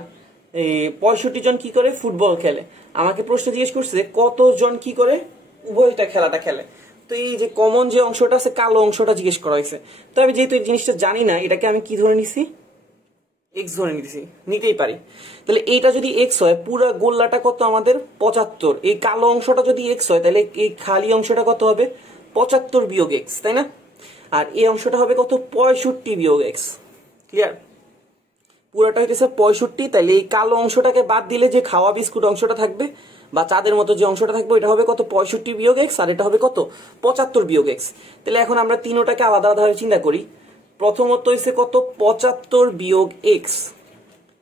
65 জন কি করে? ফুটবল খেলে। আমাকে প্রশ্ন জিজ্ঞেস করছে কতজন কি করে? উভয়টা খেলাটা খেলে। তো এই যে কমন যে অংশটা আছে, কালো অংশটা জিজ্ঞেস করা হয়েছে। তো আমি যেহেতু এই জিনিসটা জানি না, এটাকে আমি কি ধরে নিছি? এক্স ধরে নিতেই পারি। তাহলে এইটা যদি এক্স হয়, পুরো গোল্লাটা কত আমাদের? 75। এই কালো অংশটা যদি এক্স হয় তাহলে এই খালি অংশটা কত হবে? 75 বিয়োগ এক্স, তাই না? আর এই অংশটা হবে কত? 65 বিয়োগ এক্স। ক্লিয়ার? পুরোটা হইতেছে 65, তাহলে এই কালো অংশটাকে বাদ দিলে যে খাওয়া বিস্কুট অংশটা থাকবে বা চাঁদের মতো যে অংশটা থাকবে এটা হবে কত? 65 বিয়োগ এক্স, আর এটা হবে কত? 75 বিয়োগ এক্স। তাহলে এখন আমরা তিনোটাকে আলাদা আলাদা ভাবে চিন্তা করি। প্রথমত হইছে কত? 75 বিয়োগ এক্স,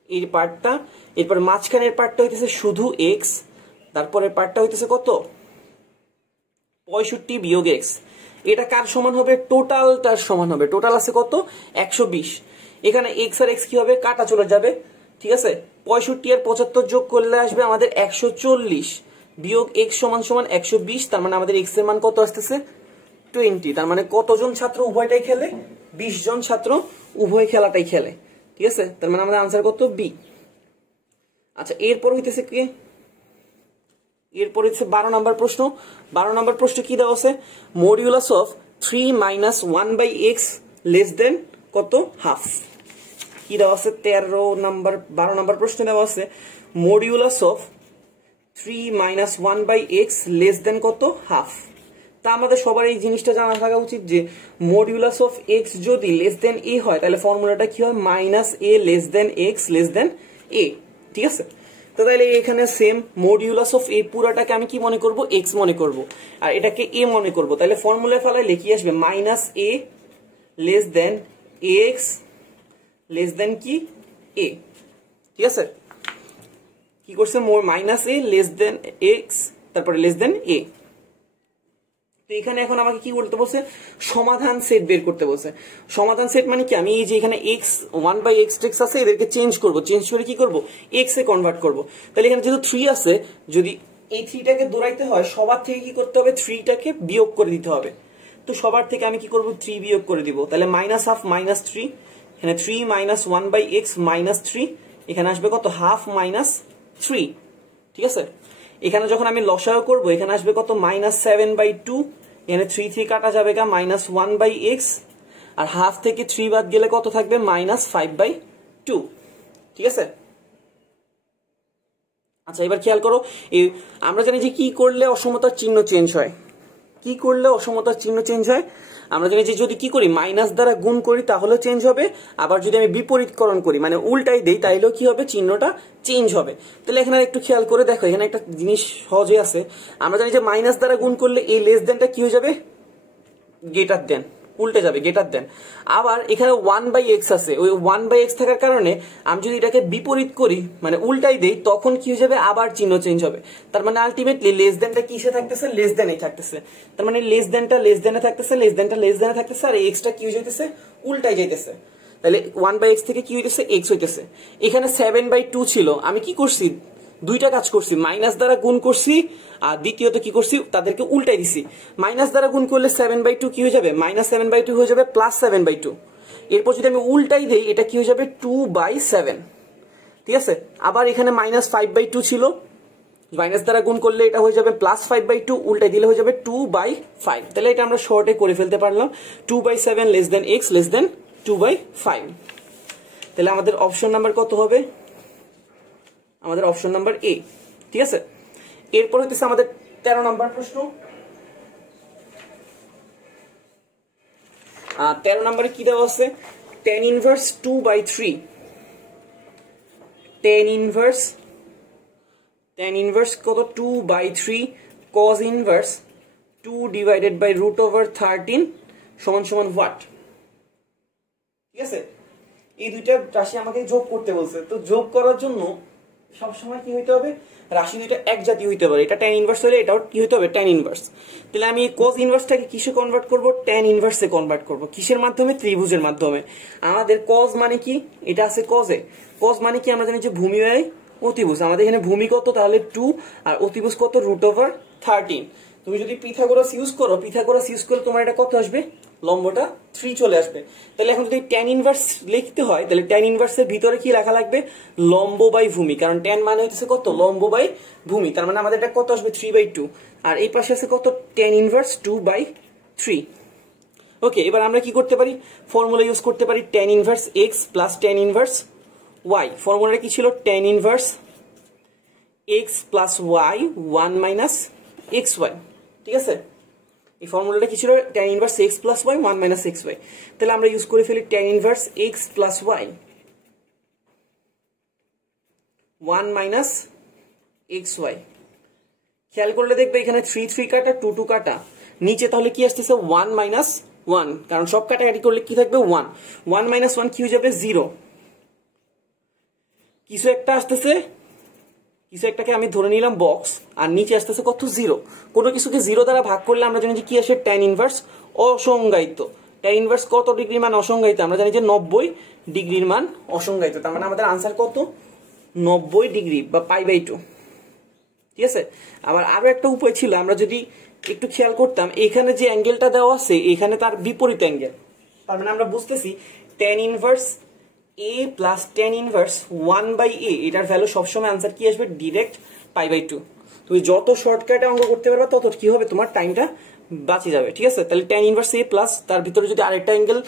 এই পার্টটা। এরপর মাঝখানের পার্টটা হইতেছে শুধু এক্স, তারপরের পার্টটা হইতেছে কত? 65 বিয়োগ এক্স। এটা কার সমান হবে? টোটালটার সমান হবে। টোটাল আছে কত? 120। এখানে এক্স আর এক্স কি হবে? কাটা চলে যাবে। ঠিক আছে, 65 আর 75 যোগ করলে আসবে আমাদের 140 বিয়োগ এক্স সমান সমান 120। তার মানে আমাদের এক্স এর মান কত আসতেছে? 20। তার মানে কতজন ছাত্র উভয়টাই খেলে? 20 জন ছাত্র উভয় খেলাটাই খেলে। ঠিক আছে, তার মানে আমাদের আনসার কত? বি। আচ্ছা, এরপর হইতেছে কি? এরপর হচ্ছে 12 নম্বর প্রশ্ন। 12 নম্বর প্রশ্ন কি দেওয়া আছে? Modulus of 3 - 1/x less than কত? হাফ। কি দেওয়া আছে? 12 নম্বর প্রশ্নে দেওয়া আছে modulus of 3 - 1/x less than কত? হাফ। তা আমাদের সবার এই জিনিসটা জানা থাকা উচিত যে মডিউলাস অফ এক্স যদি লেস দেন এ হয় তাহলে ফর্মুলাটা কি হয়? -a less than x less than a. ঠিক আছে, তো তাহলে এখানে সেম মডিউলাস অফ এ পুরাটাকে আমি কি মনে করব? এক্স মনে করব, আর এটাকে এ মনে করব। তাহলে ফর্মুলা ফেলাইলে কি আসবে? -a less than x less দেন কি? এ। ঠিক আছে, কি করছে? -a লেস দেন এক্স তারপরে লেস দেন এ। তো এখানে এখন আমাকে কি করতে বলছে? সমাধান সেট বের করতে বলছে। সমাধান সেট মানে কি? আমি এই যে এখানে এক্স 1/x আছে এদেরকে চেঞ্জ করব, চেঞ্জ করে কি করব? এক্স এ কনভার্ট করব। তাহলে এখানে যেহেতু 3 আছে, যদি এই 3টাকে দৌড়াইতে হয় সবার থেকে কি করতে হবে? 3টাকে বিয়োগ করে দিতে হবে। তো সবার থেকে আমি কি করব? 3 বিয়োগ করে দিব। তাহলে -হাফ -3, এখানে 3 - 1/x -3, এখানে আসবে কত? হাফ -3। ঠিক আছে, এখানে যখন আমি লসাগু করব এখানে আসবে কত? -7/2, এখানে 3 কাটা যাবে গা, -1/x, আর হাফ থেকে 3 বাদ গেলে কত থাকবে? -5/2। ঠিক আছে, আচ্ছা এবার খেয়াল করো, আমরা জানি যে কি করলে অসমতার চিহ্ন চেঞ্জ হয়। কি করলে অসমতার চিহ্ন চেঞ্জ হয়? আমরা জানি যে যদি কি করি মাইনাস দ্বারা গুণ করি তাহলেও চেঞ্জ হবে, আবার যদি আমি বিপরীতকরণ করি মানে উল্টাই দেই তাইলেও কি হবে, চিহ্নটা চেঞ্জ হবে। তাহলে এখানে একটু খেয়াল করে দেখো, এখানে একটা জিনিস সহজে আছে। আমরা জানি যে মাইনাস দ্বারা গুণ করলে এই লেস দেনটা কি হয়ে যাবে, গ্রেটার দেন, উল্টে যাবে, গ্রেটার দেন। আবার এখানে 1/x আছে, ওই 1/x থাকার কারণে আমি যদি এটাকে বিপরীত করি মানে উল্টাই দেই তখন কি হয়ে যাবে, আবার চিহ্ন চেঞ্জ হবে। তার মানে আলটিমেটলি লেস দেনটা কিসে থাকতেছে, লেস দেনে থাকতেছে। তার মানে লেস দেনটা লেস দেনে থাকতেছে, লেস দেনটা লেস দেনে থাকতেছে, আর এক্সটা কি হয়ে যাইতেছে, উল্টাই যাইতেছে। তাহলে 1/x থেকে কি হইতেছে, এক্স হইতেছে। এখানে 7/2 ছিল, আমি কি করছি, দুইটা কাজ করছি, মাইনাস দ্বারা গুণ করছি আর দ্বিতীয়ত কি করছি, তাদেরকে উল্টাই দিছি। মাইনাস দ্বারা গুণ করলে 7/2 কি হয়ে যাবে, -7/2 হয়ে যাবে +7/2। এরপর যদি আমি উল্টাই দেই এটা কি হয়ে যাবে 2/7, ঠিক আছে। আবার এখানে -5/2 ছিল, মাইনাস দ্বারা গুণ করলে এটা হয়ে যাবে +5/2, উল্টাই দিলে হয়ে যাবে 2/5। তাহলে এটা আমরা শর্টে করে ফেলতে পারলাম, 2/7 less than x less than 2/5। তাহলে আমাদের অপশন নাম্বার কত হবে, আমাদের অপশন নাম্বার এ, ঠিক আছে। এরপর হচ্ছে আমাদের 13 নম্বর প্রশ্ন। 13 নম্বরে কি দেওয়া আছে, tan ইনভার্স 2/3, tan ইনভার্স কত 2/3 cos ইনভার্স 2 ডিভাইডেড বাই √13 সমান সমান হোয়াট, ঠিক আছে। এই দুইটা রাশি আমাকে যোগ করতে বলছে, তো যোগ করার জন্য সবসময় কি হইতে হবে, রাশি দুইটা এক জাতীয় হইতে পারে। এটা tan ইনভার্স হলে এটাও কি হইতে হবে, tan ইনভার্স। তাহলে আমি cos ইনভার্সটাকে কিসে কনভার্ট করব, tan ইনভার্সে কনভার্ট করব। কিসের মাধ্যমে, ত্রিভুজের মাধ্যমে। আমাদের cos মানে কি, এটা আছে cos এ, cos মানে কি আমরা জানি যে ভূমি বাই অতিভুজ। আমাদের এখানে ভূমি কত, তাহলে 2 আর অতিভুজ কত √13। তুমি যদি পিথাগোরাস ইউজ করো, পিথাগোরাস ইউজ করলে তোমার এটা কত আসবে, লম্বটা 3 চলে আসবে। তাহলে এখন যদি tan ইনভার্স লিখতে হয় তাহলে tan ইনভার্সের ভিতরে কি লেখা লাগবে, লম্ব বাই ভূমি, কারণ tan মানে হচ্ছে কত, লম্ব বাই ভূমি। তার মানে আমাদের এটা কত আসবে 3/2, আর এই পাশে আছে কত, tan ইনভার্স 2/3। ওকে, এবার আমরা কি করতে পারি, ফর্মুলা ইউজ করতে পারি, tan inverse x plus tan inverse y। ফর্মুলাটা কি ছিল, tan inverse x plus y 1 - xy, ঠিক আছে। এই ফর্মুলাটা কি ছিল, tan inverse x plus y 1 - xy। তাহলে আমরা ইউজ করে ফেলি tan inverse x plus y 1 - xy। খেয়াল করলে দেখবে এখানে 3 3 কাটা, 2 2 কাটা, নিচে তাহলে কি আসতেছে 1 - 1, কারণ সব কাটাকাটি করলে কি থাকবে 1, 1 - 1 কি হয়ে যাবে 0। কিছু একটা আসতেছে, কিছু একটাকে আমি ধরে নিলাম বক্স, আর নিচে আসতেছে কত 0। কোনো কিছুকে 0 দ্বারা ভাগ করলে আমরা জানি যে কি আসে, tan ইনভার্স অসংজ্ঞায়িত। tan ইনভার্স কত ডিগ্রির মান অসংজ্ঞায়িত, আমরা জানি যে 90 ডিগ্রির মান অসংজ্ঞায়িত। তার মানে আমাদের আনসার কত, 90 ডিগ্রি বা π/2, ঠিক আছে। আবার আরো একটা উপায় ছিল, আমরা যদি একটু খেয়াল করতাম এখানে যে অ্যাঙ্গেলটা দেওয়া আছে এখানে তার বিপরীত অ্যাঙ্গেল। তার মানে আমরা বুঝতেছি tan inverse a plus tan inverse 1/a, এটার ভ্যালু সবসময় আনসার কি আসবে, ডিরেক্ট π/2। তুমি যত শর্টকাটে অঙ্ক করতে পারবে তত কি হবে, তোমার টাইমটা বাঁচে যাবে, ঠিক আছে। তাহলে tan ইনভার্স a প্লাস তার ভিতরে যদি আরেকটা অ্যাঙ্গেল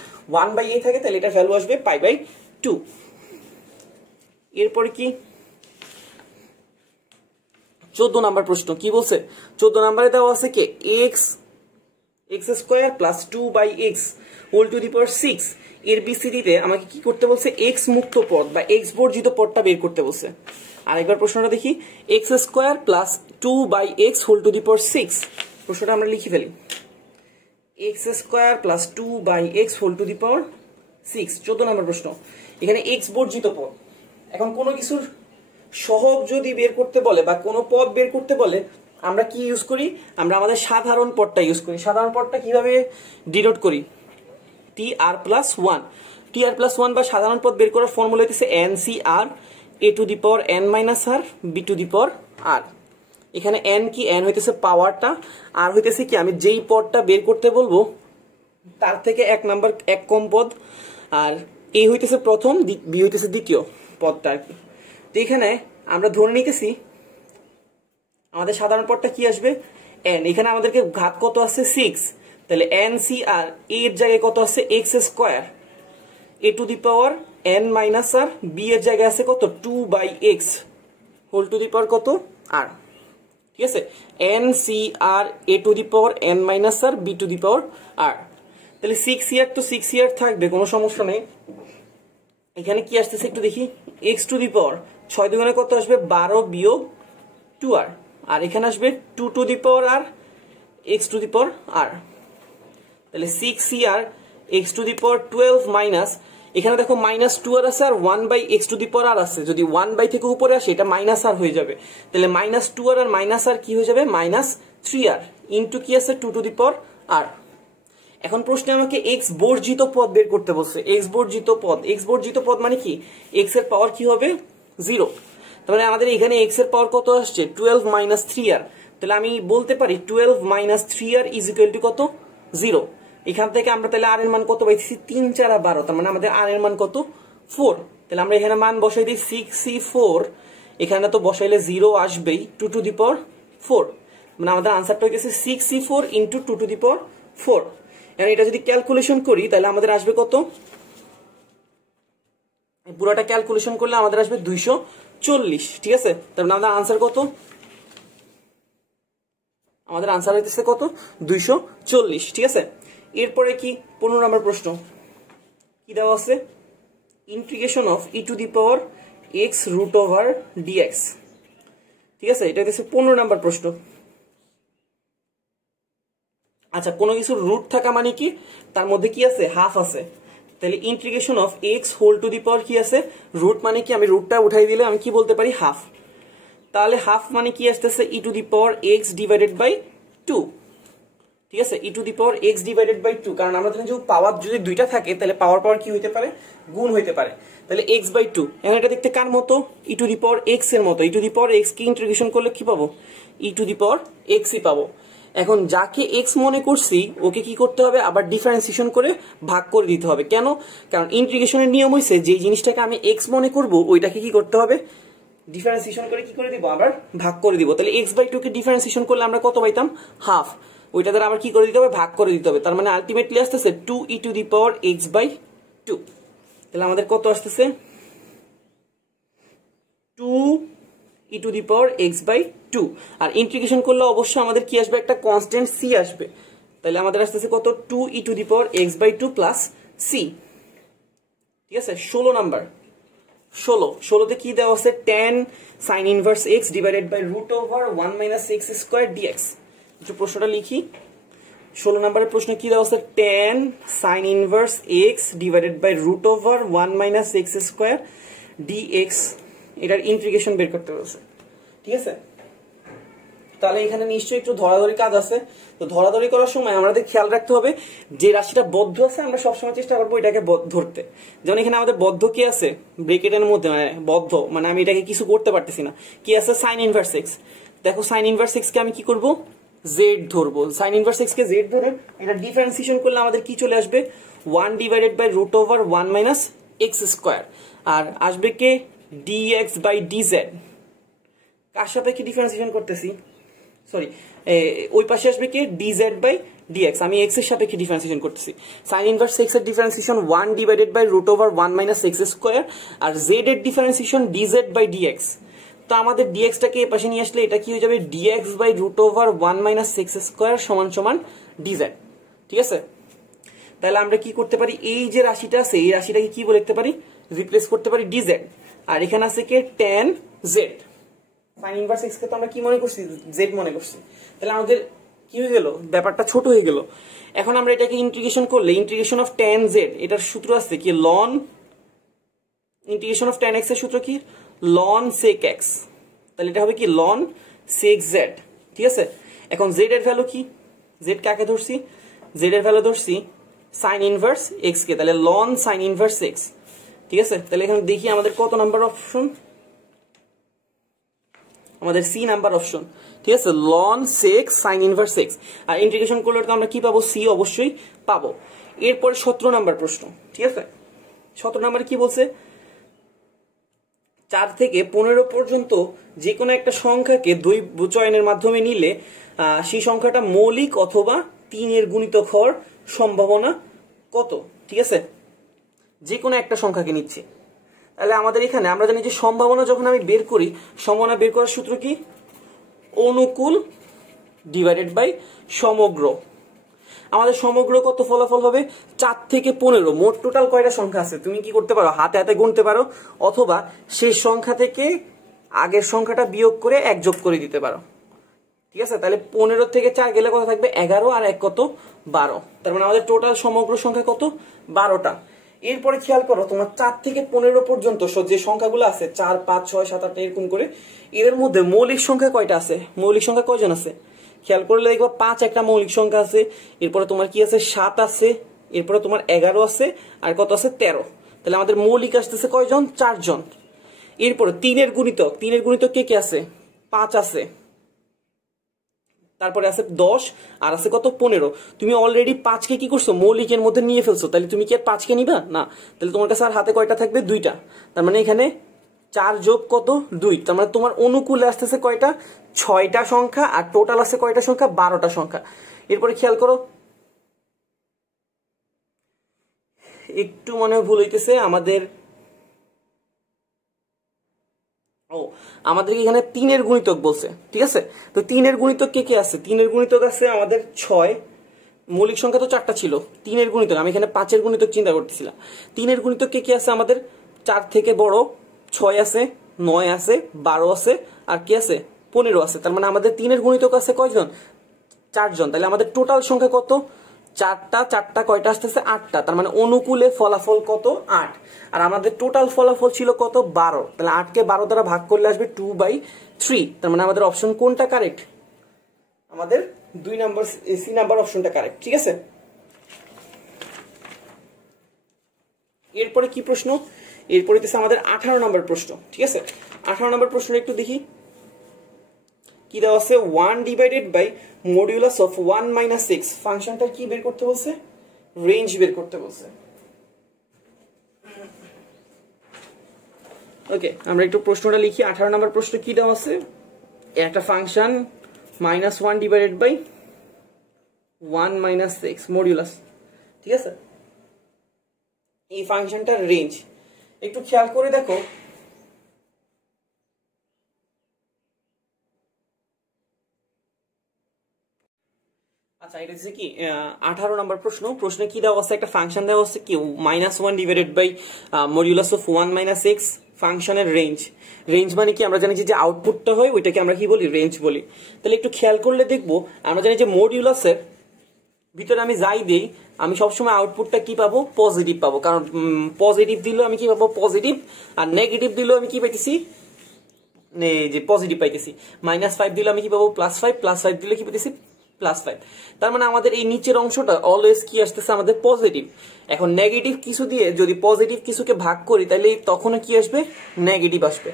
1/a থাকে তাহলে এটার ভ্যালু আসবে π/2। এরপরে কি 14 নাম্বার প্রশ্ন, কি বলছে, 14 নম্বরে দেওয়া আছে কে, x² plus 2/x whole to the power 6। এর বিসিডিতে আমাকে কি করতে বলছে, x মুক্ত পদ বা x বর্জিত পদটা বের করতে বলছে। আরেকবার প্রশ্নটা দেখি, x² plus 2/x whole to the power 6। প্রশ্নটা আমরা লিখে ফেলি, x² plus 2/x whole to the power 6, 14 নম্বর প্রশ্ন। এখানে x বর্জিত পদ। এখন কোনো কিছুর সহগ যদি বের করতে বলে বা কোনো পদ বের করতে বলে আমরা কি ইউজ করি, আমরা আমাদের সাধারণ পদটা ইউজ করি। সাধারণ পদটা কিভাবে ডিনোট করি, tr+1। tr+1 বা সাধারণ পদ বের করার ফর্মুলা হইতেছে ncr a two the power n - r b two the power r। এখানে n কি, n হইতেছে পাওয়ারটা, আর হইতেছে কি আমি যেই পদটা বের করতে বলবো তার থেকে এক কম পদ, আর a হইতেছে প্রথম, b হইতেছে দ্বিতীয় পদটা আর কি। তো এখানে আমরা ধরে নিতেছি আমাদের সাধারণ পদটা কি আসবে, n। এখানে আমাদেরকে ঘাত কত আছে 6, তাহলে ncr এর জায়গায় কত আছে x² a two the power n - r, b এর জায়গায় আছে কত 2/x হোল টু দি পাওয়ার কত r, ঠিক আছে, n C r a to the power n minus r b to the power r. তাহলে 6 তো 6 থাকবে, কোনো সমস্যা নেই। এখানে কি আসতেছে একটু দেখি, এক্স টু দি পাওয়ার 6 দুগুণে কত আসবে 12 বিয়োগ 2r, আর এখানে আসবে 2 to the power r x to the power r. তাহলে 6r x to the power 12 minus, এখানে দেখো মাইনাস 2r আছে আর 1 by x to the power r আছে, যদি 1 বাই থেকে উপরে আসে এটা মাইনাস আর হয়ে যাবে। তাহলে মাইনাস 2r আর মাইনাস আর কি হয়ে যাবে মাইনাস 3r ইন্টু কি আছে 2 টু দি পাওয়ার আর। এখন প্রশ্নে আমাকে এক্স বর্জিত পদ বের করতে বলছে। এক্স বর্জিত পদ মানে কি, এক্স এর পাওয়ার কি হবে 0। তার মানে আমাদের এখানে এক্স এর পাওয়ার কত আসছে 12 মাইনাস 3r। তাহলে আমি বলতে পারি 12 minus 3r is equal two কত 0। এখান থেকে আমরা তাহলে আর এর মান কত পাইছি 3 4 12, তার মানে আমাদের আর এর মান কত 4। তাহলে আমরা এখানে মান বসাই দিই 6c4, এখানে তো বসাইলে 0 আসবেই 2 টু দি পাওয়ার 4, মানে আমাদের আনসারটা হইতেছে 6c4 ইন্টু 2 টু দি পাওয়ার 4। এখন এটা যদি ক্যালকুলেশন করি তাহলে আমাদের আসবে কত, পুরোটা ক্যালকুলেশন করলে আমাদের আসবে 240। ঠিক আছে, তারপর আমাদের আনসার কত, আমাদের আনসার হইতেছে কত 240। ঠিক আছে, এরপরে কি 15 নম্বর প্রশ্ন কি দেওয়া আছে, integration of e to the power x root over dx. ঠিক আছে, এটা হচ্ছে 15 নম্বর প্রশ্ন। আচ্ছা, কোনো কিছু রুট থাকা মানে কি, তার মধ্যে কি আছে হাফ আছে। তাহলে integration of x whole to the power কি আছে রুট মানে কি, আমি রুটটা উঠাই দিলে আমি কি বলতে পারি হাফ। তাহলে হাফ মানে কি আসতেছে e to the power x divided by 2। ঠিক আছে, e to the power x divided by 2, কারণ আমরা জানি যে পাওয়ার যদি দুইটা থাকে তাহলে পাওয়ার কি হইতে পারে গুণ হইতে পারে। তাহলে এক্স বাই 2, এখন এটা দেখতে কার মতো e to the power x এর মতো। E to the power x কে ইন্টিগ্রেশন করলে কি পাবো ই টু দি পাওয়ার এক্সই পাবো। এখন যাকে এক্স মনে করছি ওকে কি করতে হবে আবার ডিফারেন্সিয়েশন করে ভাগ করে দিতে হবে। কেন, কারণ ইন্টিগ্রেশনের নিয়ম হইছে যে জিনিসটাকে আমি এক্স মনে করব ওইটাকে কি করতে হবে ডিফারেন্সিয়েশন করে কি করে দিব আবার ভাগ করে দিব। তাহলে এক্স বাই 2 কে ডিফারেন্সিয়েশন করলে আমরা কত পাইতাম হাফ, ওইটা দ্বারা আবার কি করে দিতে হবে ভাগ করে দিতে হবে। তার মানে আলটিমেটলি আসতেছে 2 e to the power x by 2। তাহলে আমাদের কত আসতেছে 2 e to the power x by 2, আর ইন্টিগ্রেশন করলে অবশ্যই আমাদের কি আসবে একটা কনস্ট্যান্ট সি আসবে। তাহলে আমাদের আসতেছে কত 2 e to the power x by 2 plus c. ঠিক আছে, 16 নাম্বার 16তে কি দেওয়া আছে tan sin inverse x divided by root over 1 minus x square dx। একটু প্রশ্নটা লিখি, 16 নম্বরের প্রশ্ন কি দেওয়া আছে tan sin inverse x divided by root over 1 minus x square dx, এটার ইন্টিগ্রেশন বের করতে বলছে। ঠিক আছে, তাহলে এখানে নিশ্চয়ই একটু ধরাধরি কাজ আছে। তো ধরাধরি করার সময় আমাদের খেয়াল রাখতে হবে যে রাশিটা বদ্ধ আছে আমরা সবসময় চেষ্টা করবো এটাকে ধরতে। যেমন এখানে আমাদের বদ্ধ কি আছে ব্রেকেটের মধ্যে, মানে বদ্ধ মানে আমি এটাকে কিছু করতে পারতেছি না, কি আছে সাইন ইনভার্স এক্স। দেখো সাইন ইনভার্স এক্স কে আমি কি করব জেড ধরবো, সাইন ইনভার্স এক্স কে জেড ধরে এটা ডিফারেন্সিয়েশন করলে আমাদের কি চলে আসবে 1 divided by root over 1 minus x square, আর আসবে কে dx বাই dz। কার সাপেক্ষে ডিফারেন্সিয়েশন করতেছি, সরি ওই পাশে আসবে কি dz বাই dx, আমি x এর সাপেক্ষে ডিফারেন্সিয়েশন করতেছি। sin ইনভার্স x এর differentiation 1 divided by root over 1 minus x square, আর z এর ডিফারেন্সিয়েশন dz বাই dx। তো আমাদের dx টাকে এই পাশে নিয়ে আসলে এটা কি হয়ে যাবে dx by root over 1 minus x square সমান সমান dz। ঠিক আছে, তাহলে আমরা কি করতে পারি এই যে রাশিটা আছে এই রাশিটাকে কি বলে লিখতে পারি রিপ্লেস করতে পারি dz, আর এখানে আছে কি tan z। sin inverse x কে তো আমরা কি মনে করছি z মনে করছি, তাহলে আমাদের কি হয়ে গেল ব্যাপারটা ছোট হয়ে গেল। এখন আমরা এটাকে ইন্টিগ্রেশন করলে ইন্টিগ্রেশন অফ tan z এটার সূত্র আছে কি ln, integration of tan x এর সূত্র কি ln sec x, তাহলে এটা হবে কি ln sec z। ঠিক আছে, এখন z এর ভ্যালু কি, z কাকে ধরছি z এর ভ্যালু ধরছি sin ইনভার্স x কে, তাহলে ln sin ইনভার্স x। ঠিক আছে, তাহলে এখানে দেখি আমাদের কত নাম্বার অপশন, আমাদের সি নাম্বার অপশন। ঠিক আছে, ln sec sin inverse x, আর ইন্টিগ্রেশন করলে তো আমরা কি পাবো সি অবশ্যই পাবো। এরপর 17 নাম্বার প্রশ্ন। ঠিক আছে, 17 নাম্বার কি বলছে 4 থেকে 15 পর্যন্ত যে কোনো একটা সংখ্যাকে দ্বৈত চয়নের মাধ্যমে নিলে সেই সংখ্যাটা মৌলিক অথবা 3 এর গুণিতক হওয়ার সম্ভাবনা কত। ঠিক আছে, যে কোনো একটা সংখ্যাকে নিচ্ছে, তাহলে আমাদের এখানে আমরা জানি যে সম্ভাবনা যখন আমি বের করি সম্ভাবনা বের করার সূত্র কি অনুকূল ডিভাইডেড বাই সমগ্র। আমাদের সমগ্র কত ফলাফল হবে 4 থেকে 15। মোট টোটাল কয়টা সংখ্যা আছে তুমি কি করতে পারো, হাতে হাতে গুনতে পারো, অথবা সেই সংখ্যা থেকে আগের সংখ্যাটা বিয়োগ করে 1 যোগ করে দিতে পারো। ঠিক আছে, তাহলে 15 থেকে 4 গেলে কত থাকবে 11 আর 1 কত 12। তার মানে আমাদের টোটাল সমগ্র সংখ্যা কত 12টা। এরপরে খেয়াল করো তোমার 4 থেকে 15 পর্যন্ত যে সংখ্যাগুলো আছে 4 5 6 7 8 এরকম করে, এর মধ্যে মৌলিক সংখ্যা কয়টা আছে, মৌলিক সংখ্যা কয়জন আছে খেয়াল করলে দেখবা 5 একটা মৌলিক সংখ্যা আছে, এরপরে তোমার কি আছে 7 আছে, এরপরে তোমার 11 আছে, আর কত আছে 13। তাহলে আমাদের মৌলিক আসতেছে কয়জন 4 জন। এরপরে 3 এর গুণিতক কে কে আছে 5 আছে, তারপরে আছে 10 আর আছে কত 15। তুমি অলরেডি 5 কে কি করছো মৌলিকের মধ্যে নিয়ে ফেলছো, তাহলে তুমি কি আর 5 কে নিবা না, তাহলে তোমার কাছে আর হাতে কয়টা থাকবে 2টা। তার মানে এখানে 4 যোগ কত 2, তার মানে তোমার অনুকূলে আসতেছে কয়টা 6টা সংখ্যা, আর টোটাল আছে কয়টা সংখ্যা 12টা সংখ্যা। এরপরে খেয়াল করো একটু মনে ভুল হইতেছে আমাদের, আমাদের এখানে 3 এর গুণিতক বলছে। ঠিক আছে, তো 3 এর গুণিতক কে কে আছে, 3 এর গুণিতক আছে আমাদের 6, মৌলিক সংখ্যা তো 4টা ছিল, 3 এর গুণিতক আমি এখানে 5 এর গুণিতক চিন্তা করতেছিলাম। 3 এর গুণিতক কে কে আছে আমাদের 4 থেকে বড় 6 আছে, 9 আছে, 12 আছে, আর কি আছে 15 আছে। তার মানে আমাদের 3 এর গুণিতক আছে কয়জন 4 জন। তাহলে আমাদের টোটাল সংখ্যা কত 4টা কয়টা আসতেছে 8টা। তার মানে অনুকূলে ফলাফল কত 8, আর আমাদের টোটাল ফলাফল ছিল কত 12। তাহলে 8 কে 12 দ্বারা ভাগ করলে আসবে 2/3। তার মানে আমাদের অপশন কোনটা কারেক্ট, আমাদের 2 নাম্বার সি নাম্বার অপশনটা কারেক্ট। ঠিক আছে, এরপরে কি প্রশ্ন, এরপরে হচ্ছে আমাদের 18 নম্বর প্রশ্ন। ঠিক আছে, 18 নম্বর প্রশ্নটা একটু দেখি কি দেওয়া আছে, 1 divided by modulus of 1 minus 6 ফাংশনটা কি বের করতে বলছে, রেঞ্জ বের করতে বলছে। ওকে, আমরা একটু প্রশ্নটা লিখি। 18 নম্বর প্রশ্ন কি দেওয়া আছে, একটা function -1 divided by 1 minus 6 modulus. ঠিক আছে, এই ফাংশনটার রেঞ্জ একটু খেয়াল করে দেখো। আচ্ছা, এটা হচ্ছে কি 18 নম্বর প্রশ্ন। প্রশ্নে কি দেওয়া আছে, একটা ফাংশন দেওয়া আছে কি -1 divided by modulus of 1 minus 6 ফাংশনের রেঞ্জ। রেঞ্জ মানে কি আমরা জানি যে আউটপুটটা হয় ওইটাকে আমরা কি বলি রেঞ্জ বলি। তাহলে একটু খেয়াল করলে দেখবো আমরা জানি যে মডিউলাসের ভিতরে আমি যাই দেই আমি সবসময় আউটপুটটা কি পাবো পজিটিভ পাবো, কারণ পজিটিভ দিলেও আমি কি পাবো পজিটিভ, আর নেগেটিভ দিলেও আমি কি পাইতেছি যে পজিটিভ পাইতেছি। -5 দিলে আমি কি পাবো +5, +5 দিলে কি পাইতেছি +5। তার মানে আমাদের এই নিচের অংশটা অলওয়েজ কি আসতেছে আমাদের পজিটিভ। এখন নেগেটিভ কিছু দিয়ে যদি পজিটিভ কিছুকে ভাগ করি তাহলে তখন কি আসবে নেগেটিভ আসবে।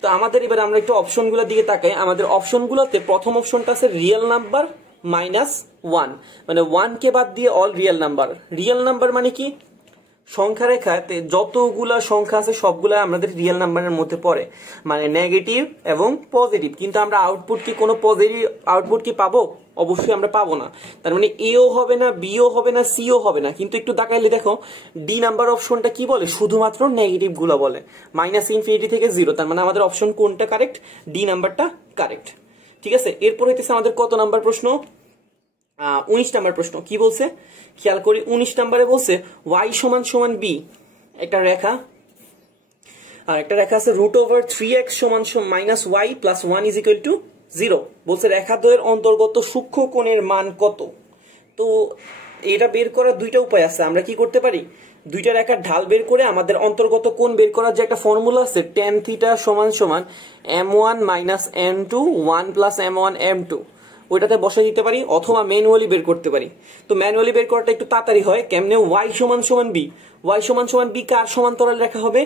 তো আমাদের এবার আমরা একটু অপশনগুলো দিকে তাকাই। আমাদের অপশনগুলোতে প্রথম অপশনটা আছে রিয়েল নাম্বার -1, মানে 1 কে বাদ দিয়ে all real number. Real number মানে কি সংখ্যা রেখাতে যতগুলা সংখ্যা আছে সবগুলা আমাদের রিয়েল নাম্বারের মধ্যে পড়ে, মানে নেগেটিভ এবং পজিটিভ। কিন্তু আমরা আউটপুট কি কোনো পজিটিভ আউটপুট কি পাবো, অবশ্যই আমরা পাবো না। তার মানে এও হবে না, বিও হবে না, সিও হবে না। কিন্তু একটু তাকাইলে দেখো ডি নাম্বার অপশনটা কি বলে, শুধুমাত্র নেগেটিভ গুলো বলে, -∞ থেকে 0। তার মানে আমাদের অপশন কোনটা কারেক্ট, ডি নাম্বারটা কারেক্ট। ঠিক আছে, এরপর হইতেছে আমাদের কত নাম্বার প্রশ্ন, 19 নাম্বার প্রশ্ন। কি বলছে খেয়াল করি, 19 নাম্বারে বলছে y = b একটা রেখা, আর একটা রেখা আছে √3x - y + 1 = 0। বলছে রেখাদ্বয়ের অন্তর্গত সূক্ষ্ম কোণের মান কত। তো এটা বের করার দুইটা উপায় আছে। আমরা কি করতে পারি, দুইটা রেখার ঢাল বের করে আমাদের অন্তর্গত কোণ বের করার যে একটা ফর্মুলা আছে tan θ = m1 - m2 1 + m1 m2, ওইটাতে বসাই দিতে পারি, অথবা ম্যানুয়ালি বের করতে পারি। তো ম্যানুয়ালি বের করাটা একটু তাড়াতাড়ি হয়। কেমনে, y = b, y = b কার সমান্তরাল রেখা হবে,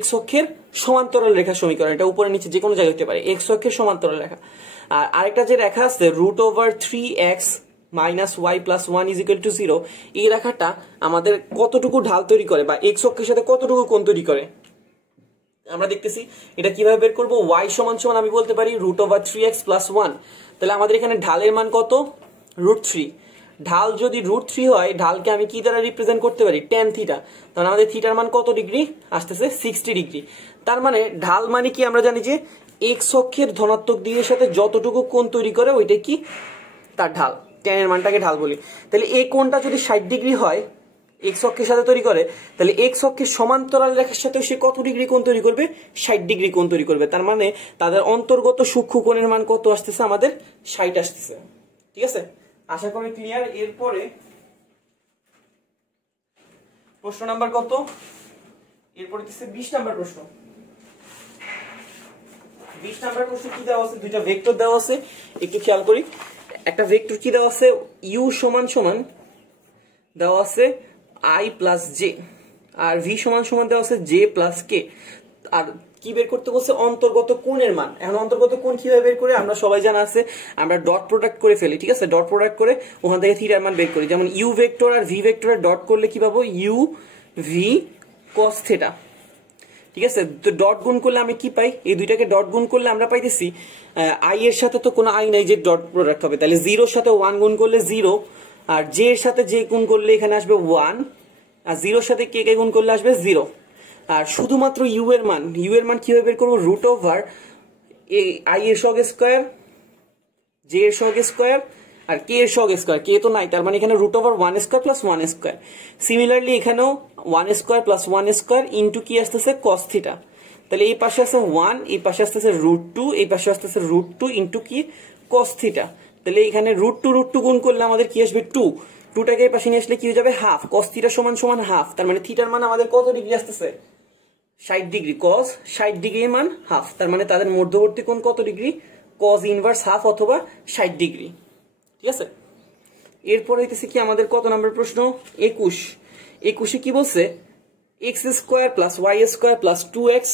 x অক্ষের সমান্তরাল রেখা সমীকরণ। এটা উপরে নিচে যে কোনো জায়গায় হতে পারে, x অক্ষের সমান্তরাল রেখা। আর আরেকটা যে রেখা আছে √3x - y + 1 = 0, এই রেখাটা আমাদের কতটুকু ঢাল তৈরি করে বা x অক্ষের সাথে কতটুকু কোণ তৈরি করে আমরা দেখতেছি। এটা কিভাবে বের করবো, y = আমি বলতে পারি √3x + 1। তাহলে আমাদের এখানে ঢালের মান কত √3। ঢাল যদি √3 হয়, ঢালকে আমি কি দ্বারা রিপ্রেজেন্ট করতে পারি tan θ। তাহলে আমাদের থিটার মান কত ডিগ্রি আসতেছে 60 ডিগ্রি। তার মানে ঢাল মানে কি আমরা জানি যে এক্স অক্ষের ধনাত্মক দিকের সাথে যতটুকু কোণ তৈরি করে ওইটা কি তার ঢাল, tan এর মানটাকে ঢাল বলি। তাহলে এই কোণটা যদি 60 ডিগ্রি হয় এক্স অক্ষের সাথে তৈরি করে, তাহলে এক্স অক্ষের সমান্তরাল রেখার সাথে সে কত ডিগ্রি কোণ তৈরি করবে? 60 ডিগ্রি কোণ তৈরি করবে। তার মানে তাদের অন্তর্গত সূক্ষ্ম কোণের মান কত আসতেছে? আমাদের 60 আসতেছে। ঠিক আছে, আশা করি ক্লিয়ার। এরপরে প্রশ্ন নাম্বার কত? এরপরে দিচ্ছে 20 নাম্বার প্রশ্ন। 20 নাম্বার প্রশ্ন কি দেওয়া আছে? দুইটা ভেক্টর দেওয়া আছে, একটু খেয়াল করি। একটা ভেক্টর কি দেওয়া আছে? ইউ সমান সমান দেওয়া আছে i প্লাস জে, আর ভি সমান সমান দেওয়া আছে জে প্লাস কে। আর কি বের করতে বলছে? অন্তর্গত কোণের মান। এখন অন্তর্গত কোণ কিভাবে বের করে? আমরা সবাই জানা আছে, আমরা ডট প্রোডাক্ট করে ফেলি। ঠিক আছে, ডট প্রোডাক্ট করে ওখান থেকে থিটার মান বের করি। যেমন ইউ ভেক্টর আর ভি ভেক্টরের ডট করলে কি পাবো? U V cos theta. ঠিক আছে, তো ডট গুণ করলে আমি কি পাই? এই দুইটাকে ডট গুণ করলে আমরা পাইতেছি আই এর সাথে তো কোনো আই নাই যে ডট প্রোডাক্ট হবে, তাহলে জিরোর সাথে 1 গুণ করলে 0, আর জে এর সাথে জে গুণ করলে এখানে আসবে 1, আর জিরোর সাথে কে কে গুণ করলে আসবে 0। আর শুধুমাত্র ইউ এর মান কিভাবে বের করবো? রুট ওভার আই এর সহগ স্কয়ার, জে এর সহগ স্কয়ার, আর কে এর সহগ স্কয়ার। কে তো নাই, তার মানে এখানে root over 1 square plus 1 square. Similarly এখানেও 1 স্কয়ার প্লাস 1 স্কয়ার ইন্টু কি আসতেছে? Cos theta. তাহলে এই পাশে আছে 1, এই পাশে আসতেছে রুট 2, এই পাশে আসতেছে রুট 2 ইন্টু কি? কস থিটা। তাহলে এখানে রুট টু গুণ করলে আমাদের কি আসবে? 2। 2টাকে এই পাশে নিয়ে আসলে কি হয়ে যাবে? হাফ। কস থিটা সমান সমান হাফ। তার মানে থিটার মান আমাদের কত ডিগ্রি আসতেছে? 60 ডিগ্রি। কস 60 ডিগ্রি মান হাফ। তার মানে তাদের মধ্যবর্তী কোণ কত ডিগ্রি? কস ইনভার্স হাফ অথবা 60 ডিগ্রি। ঠিক আছে, এরপর হইতেছে কি আমাদের কত নাম্বার প্রশ্ন? 21। 21-এ কি বলছে? X square plus y square plus 2x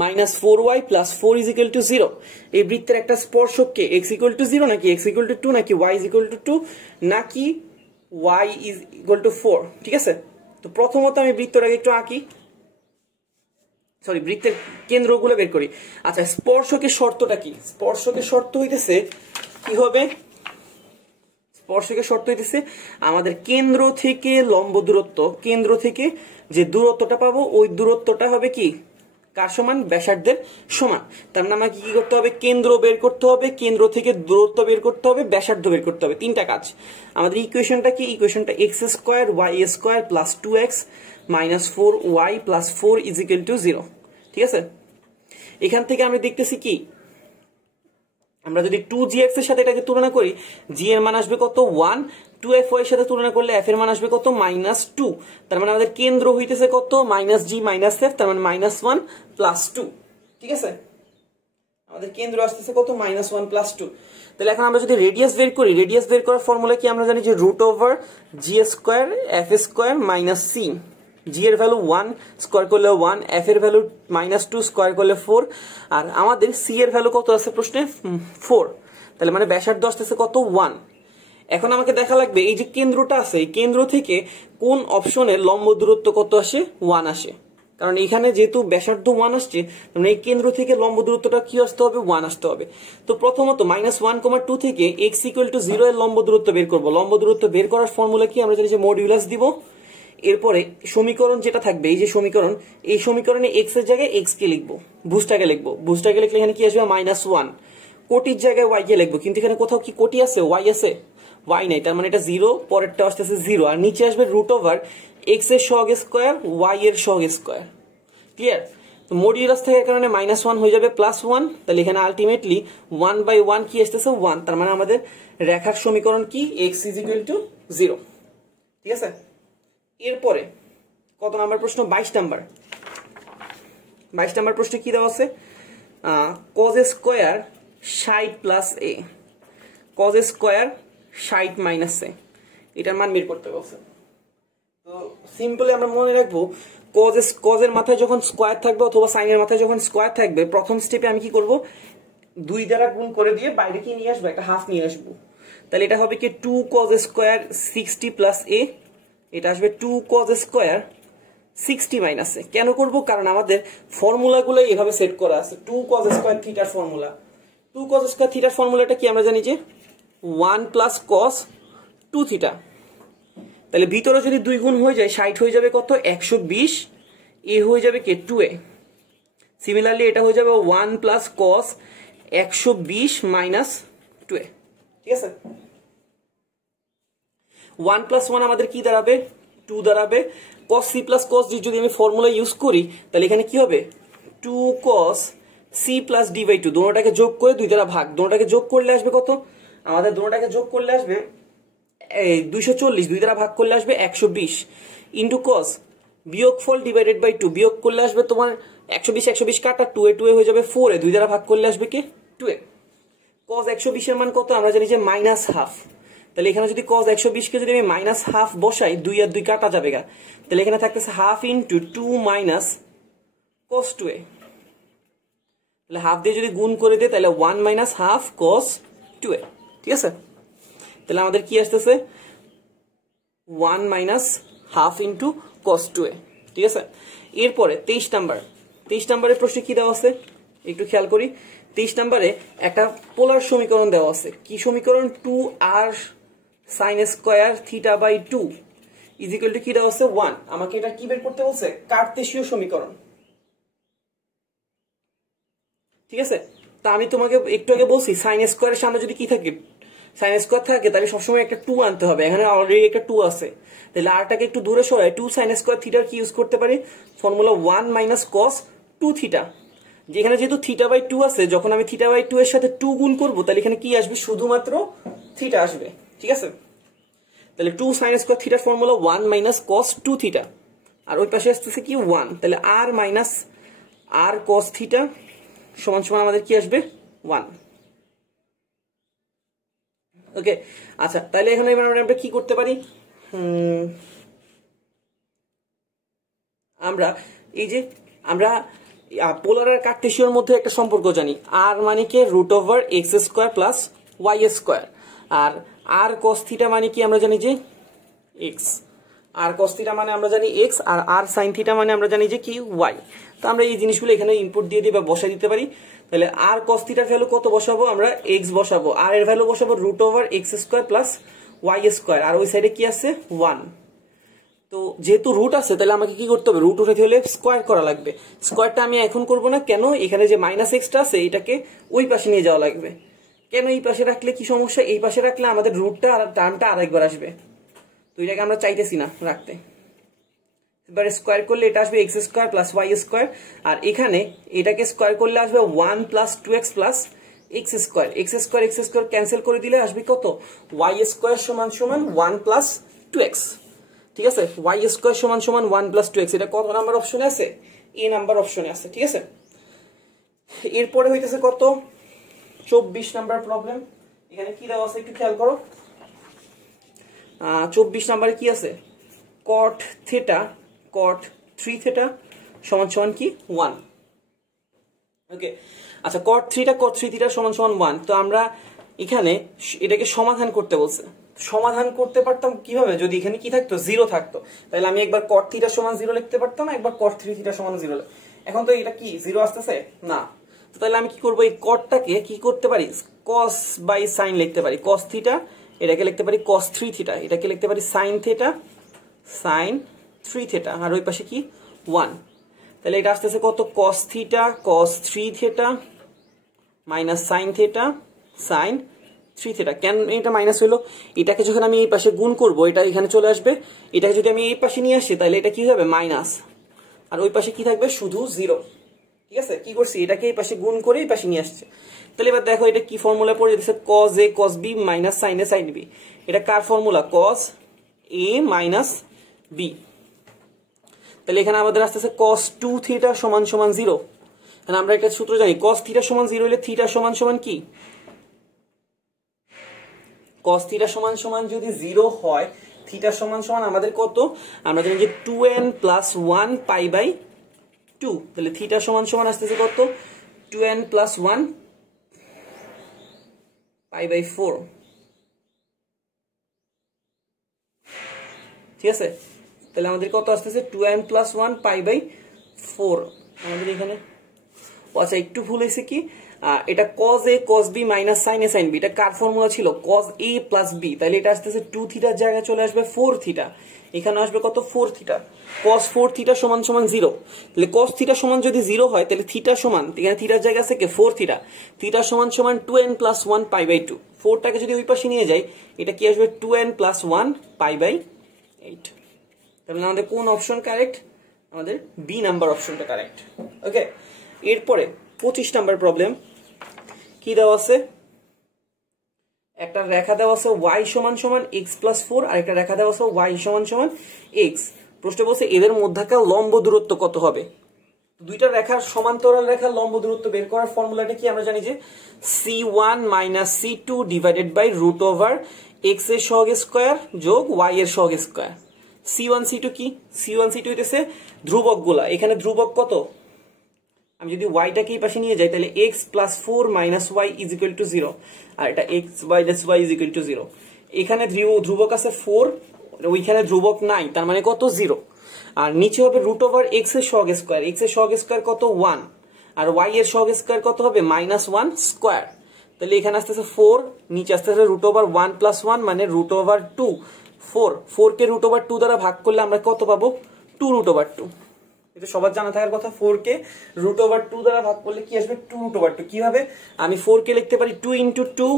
minus 4y plus 4 is equal to 0। এই বৃত্তের একটা স্পর্শককে x ইকুয়াল টু 0 নাকি x ইকুয়াল টু 2 নাকি y ইজ ইকুয়াল টু 2 নাকি y ইজ ইকুয়াল টু 4। ঠিক আছে, তো প্রথমত আমি বৃত্তটাকে একটু আঁকি, সরি বৃত্তের কেন্দ্রগুলো বের করি। আচ্ছা, স্পর্শকের শর্তটা কি? স্পর্শকের শর্ত হইতেছে কি হবে? স্পর্শকের শর্ত হইতেছে আমাদের কেন্দ্র থেকে লম্ব দূরত্ব, কেন্দ্র থেকে যে দূরত্বটা পাবো ওই দূরত্বটা হবে কি? কার সমান? ব্যাসার্ধের সমান। তার মানে আমাকে কি করতে হবে? কেন্দ্র বের করতে হবে, কেন্দ্র থেকে দূরত্ব বের করতে হবে, ব্যাসার্ধ বের করতে হবে। তিনটা কাজ। আমাদের ইকুয়েশনটা কি? ইকুয়েশনটা x square y square plus 2x minus 4y plus 4 is equal to 0। ঠিক আছে, এখান থেকে আমরা দেখতেছি কি? আমরা যদি 2gx এর সাথে এটাকে তুলনা করি, g এর মান আসবে কত? 1। 2fy এর সাথে তুলনা করলে f এর মান আসবে কত? -2। তার মানে আমাদের কেন্দ্র হইতেছে কত? -g মাইনাস f, তার মানে -1 প্লাস 2। ঠিক আছে, আমাদের কেন্দ্র আসতেছে কত? -1 প্লাস 2। তাহলে এখন আমরা যদি রেডিয়াস বের করি, রেডিয়াস বের করার ফর্মুলা কি? আমরা জানি যে root over g square f square minus c. জি এর ভ্যালু 1 স্কোয়ার করলে 1, এফ এর ভ্যালু -2 স্কোয়ার করলে 4, আর আমাদের সি এর ভ্যালু কত আছে প্রশ্নে? 4। তাহলে মানে ব্যাসার্ধ আসতেছে কত? 1। এখন আমাকে দেখা লাগবে এই যে কেন্দ্রটা আছে, এই কেন্দ্র থেকে কোন অপশনের লম্ব দূরত্ব কত আসে? 1 আসে। কারণ এখানে যেহেতু ব্যাসার্ধ 1 আসছে, মানে এই কেন্দ্র থেকে লম্ব দূরত্বটা কি আসতে হবে? 1 আসতে হবে। তো প্রথমত -1,2 থেকে x ইকুয়াল টু 0 এর লম্ব দূরত্ব বের করব। লম্ব দূরত্ব বের করার ফর্মুলা কি? আমরা জানি যে মডিউলাস দিব। এরপরে সমীকরণ যেটা থাকবে, এই যে সমীকরণ, এই সমীকরণে x এর জায়গায় x কে লিখবো, ভুজটাকে লিখবো। ভুজটাকে লিখলে এখানে কি আসবে? -1। কোটির জায়গায় y কে লিখবো, কিন্তু এখানে কোথাও কি কোটি আছে? y আছে? y নাই, তার মানে এটা 0, পরেরটা আসতেছে 0, আর নিচে আসবে রুট ওভার x এর সহগ স্কয়ার y এর সহগ স্কয়ার। ক্লিয়ার? তো মডিউলাস থাকার কারণে -1 হয়ে যাবে +1। তাহলে এখানে আলটিমেটলি 1/1 কি আসতেছে? 1। তার মানে আমাদের রেখার সমীকরণ কি? x is equal to 0। ঠিক আছে, এরপরে কত নাম্বার প্রশ্ন? 22 নাম্বার। 22 নাম্বার প্রশ্নে কি দেওয়া আছে? cos square 60 plus a, cos square 60 minus a, এটার মান বের করতে বলছে। তো সিম্পলি আমরা মনে রাখবো cos এর মাথায় যখন স্কয়ার থাকবে অথবা sin এর মাথায় যখন স্কয়ার থাকবে, প্রথম স্টেপে আমি কি করব? 2 দ্বারা গুণ করে দিয়ে বাইরে কি নিয়ে আসবো? একটা হাফ নিয়ে আসবো। তাহলে এটা হবে কি 2 cos স্কয়ার 60 প্লাস a, এটা আসবে 2 cos স্কয়ার 60 মাইনাস a। কেন করব? কারণ আমাদের ফর্মুলাগুলো এভাবে সেট করা আছে। 2 cos স্কয়ার থিটার ফর্মুলা, 2 cos স্কয়ার থিটার ফর্মুলাটা কি? আমরা জানি যে 1 প্লাস cos 2 থিটা। তাহলে ভিতরে যদি 2 গুণ হয়ে যায় 60 হয়ে যাবে কত? 120, এ হয়ে যাবে কি 2a। সিমিলারলি এটা হয়ে যাবে 1 প্লাস cos 120 মাইনাস 2a, ঠিক আছে। 1 প্লাস 1 আমাদের কি দাঁড়াবে 2 দাঁড়াবে। cos c plus cos d যদি আমি ফর্মুলা ইউজ করি তাহলে এখানে কি হবে 2 cos c plus d by 2, দুটোটাকে যোগ করে 2 দ্বারা ভাগ, দুটোটাকে যোগ করলে আসবে কত, আমাদের দুটোটাকে যোগ করলে আসবে 240, 2 দ্বারা ভাগ করলে আসবে 120 ইন্টু cos বিয়োগফল ডিভাইডেড বাই 2, বিয়োগ করলে আসবে তোমার 120 120 কাটা 2a 2a হয়ে যাবে 4a, 2 দ্বারা ভাগ করলে আসবে কি 2a। cos 120 এর মান কত আমরা জানি যে মাইনাস হাফ, তাহলে এখানে যদি cos 120 কে যদি আমি মাইনাস হাফ বসাই 2 আর 2 কাটা যাবে গা, তাহলে এখানে থাকতেছে half into 2 minus cos 2a, তাহলে হাফ দিয়ে যদি গুণ করে দিই তাহলে 1 মাইনাস হাফ cos 2a, ঠিক আছে। তাহলে আমাদের কি আসতেছে 1 minus half into cos 2a, ঠিক আছে। এরপরে 23 নাম্বারের প্রশ্নে কি দেওয়া আছে একটু খেয়াল করি। 23 নম্বরে একটা পোলার সমীকরণ দেওয়া আছে, কি সমীকরণ 2r sin square theta by 2 is equal to কি দেওয়া আছে 1। আমাকে এটা কি বের করতে বলছে কার্তেশীয় সমীকরণ, ঠিক আছে। তা আমি তোমাকে একটু আগে বলছি sin স্কয়ারের সামনে যদি কি থাকে sin স্কয়ার থাকে তাহলে সবসময় একটা 2 আনতে হবে, এখানে অলরেডি একটা 2 আছে, তাহলে rটাকে একটু দূরে সরাই 2 sin স্কয়ার থিটার কি ইউজ করতে পারি ফর্মুলা 1 মাইনাস cos 2 থিটা, যেখানে যেহেতু থিটা বাই 2 আছে যখন আমি থিটা বাই 2 এর সাথে 2 গুণ করব তাহলে এখানে কি আসবে শুধুমাত্র থিটা আসবে, ঠিক আছে। তাহলে 2 sin স্কয়ার থিটার ফর্মুলা 1 মাইনাস cos 2 থিটা, আর ওই পাশে আসতেছে কি 1, তাহলে r minus r cos theta সমান সমান আমাদের কি আসবে 1। ওকে, আচ্ছা তাহলে এখানে এবার আমরা কি করতে পারি, আমরা এই যে আমরা পোলার আর কার্টেসিয়ার মধ্যে একটা সম্পর্ক জানি, r মানে কি root over x square plus y square, আর r cos থিটা মানে কি আমরা জানি যে x, r cos থিটা মানে আমরা জানি x, আর r sin থিটা মানে আমরা জানি যে কি y। তো আমরা এই জিনিসগুলো এখানে ইনপুট দিয়ে দিই বা বসাই দিতে পারি। তাহলে r cos থিটার ভ্যালু কত বসাবো আমরা x বসাবো, r এর ভ্যালু বসাবো root over x square plus y square, আর ওই সাইডে কি আছে 1। তো যেহেতু রুট আছে তাহলে আমাকে কি করতে হবে রুট উঠাতে হলে স্কয়ার করা লাগবে, স্কয়ারটা আমি এখন করব না, কেন এখানে যে মাইনাস এক্সটা আছে এটাকে ওই পাশে নিয়ে যাওয়া লাগবে। কেন এই পাশে রাখলে কি সমস্যা, এই পাশে রাখলে আমাদের রুটটা আর টার্মটা আরেকবার আসবে, তো এটাকে আমরা চাইতেছি না রাখতে। এবারে স্কয়ার করলে এটা আসবে x square plus y square, আর এখানে এটাকে স্কয়ার করলে আসবে 1 plus 2x plus x square, x square cancel করে দিলে আসবে কত ওয়াই স্কয়ার সমান সমান 1 প্লাস 2x, ঠিক আছে। ওয়াই স্কয়ার সমান সমান 1 প্লাস 2x, এটা কত নাম্বার অপশনে আছে এ নাম্বার অপশনে আছে, ঠিক আছে। এরপরে হইতেছে কত 24 নাম্বার প্রবলেম, এখানে কি দেওয়া আছে একটু খেয়াল করো। 24 নম্বরে কি আছে cot থিটা cot 3 থিটা সমান সমান কি 1। ওকে, আচ্ছা cot 3 থিটা সমান সমান 1, তো আমরা এখানে এটাকে সমাধান করতে বলছে। সমাধান করতে পারতাম কিভাবে, যদি এখানে কি থাকতো 0 থাকতো তাহলে আমি একবার cot থিটা সমান 0 লিখতে পারতাম, একবার cot 3 থিটা সমান 0। এখন তো এটা কি 0 আসতেছে না, তো তাহলে আমি কি করব এই cotটাকে কি করতে পারি cos বাই sin লিখতে পারি, cos থিটা এটাকে লিখতে পারি cos 3 থিটা, এটাকে লিখতে পারি sin থিটা sin 3 থিটা, আর ওই পাশে কি 1, তাহলে এটা আসতেছে কত cos theta cos 3 theta minus sin theta sin 3 theta. কেন এটা মাইনাস হলো, এটাকে যখন আমি এই পাশে গুণ করব এটা এখানে চলে আসবে, এটাকে যদি আমি এই পাশে নিয়ে আসি তাহলে এটা কি হবে মাইনাস, আর ওই পাশে কি থাকবে শুধু 0, ঠিক আছে। কি করছি এটাকে এই পাশে গুণ করে এই পাশে নিয়ে আসছে। তাহলে এবার দেখো এটা কি ফর্মুলা পড়ে যেতেছে cos a cos b minus sin a sin b, এটা কার formula cos a minus b। তাহলে এখানে আমাদের আসতেছে cos 2 থিটা সমান সমান 0, মানে আমরা একটা সূত্র জানি cos থিটা সমান 0 হলে থিটা সমান সমান কি cos থিটা সমান সমান যদি 0 হয় থিটা সমান সমান আমাদের কত আমরা জানি যে 2n প্লাস 1 পাই বাই 2, তাহলে থিটা সমান সমান আসতেছে কত 2n প্লাস 1 পাই বাই 4, ঠিক আছে। তাহলে আমাদের কত আসতেছে 2n প্লাস 1 পাই বাই 4। আমাদের এখানে আচ্ছা একটু ভুল হয়েছে কি, এটা cos a cos b minus sin a sin b, এটা কার ফর্মুলা ছিল cos a প্লাস b, তাহলে এটা আসতেছে 2 থিটার জায়গায় চলে আসবে 4 থিটা, এখানে আসবে কত 4 থিটা, cos 4 থিটা সমান সমান 0। তাহলে cos থিটা সমান যদি 0 হয় তাহলে থিটা সমান, এখানে থিটার জায়গা আছে কি 4 থিটা, থিটা সমান সমান 2n + 1 π/2। 4 টাকে যদি ওই পাশে নিয়ে যাই এটা কি আসবে 2n + 1 π/8। তাহলে আমাদের কোন অপশন কারেক্ট? আমাদের বি নাম্বার অপশনটা কারেক্ট। ওকে, এরপরে 25 নাম্বার প্রবলেম কি দেওয়া আছে, একটা রেখা দেওয়া আছে y সমান সমান x + 4 আর একটা রেখা দেওয়া আছে y সমান সমান x। প্রশ্ন বলছে এদের মধ্যকার লম্ব দূরত্ব কত হবে। দুইটা রেখার সমান্তরাল রেখার লম্ব দূরত্ব বের করার ফর্মুলাটা কি আমরা জানি যে c1 - c2 √√ x এর সহগ স্কয়ার যোগ y এর সহগ স্কয়ার। c1 c2 কি, c1 c2 হইতেছে ধ্রুবকগুলা, এখানে ধ্রুবক কত, আমি যদি y টাকে এই পাশে নিয়ে যাই তাহলে x + 4 - y = 0 আর এটা x - y = 0। এখানে ধ্রুবক আছে 4, ওইখানে ধ্রুবক নাই, তার মানে কত 0। আর নিচে হবে √x এর সহগ স্কয়ার, x এর সহগ স্কয়ার কত 1 আর y এর সহগ স্কয়ার কত হবে -1 স্কয়ার। তাহলে এখানে আসতেছে 4, নিচে আসতেছে √1 + 1 মানে √2। 4 কে √2 দ্বারা ভাগ করলে আমরা কত পাবো 2√2। এটা সবার জানা থাকার কথা, 4 কে √2 দ্বারা ভাগ করলে কি আসবে 2√2। কিভাবে, আমি 4 কে লিখতে পারি 2 × 2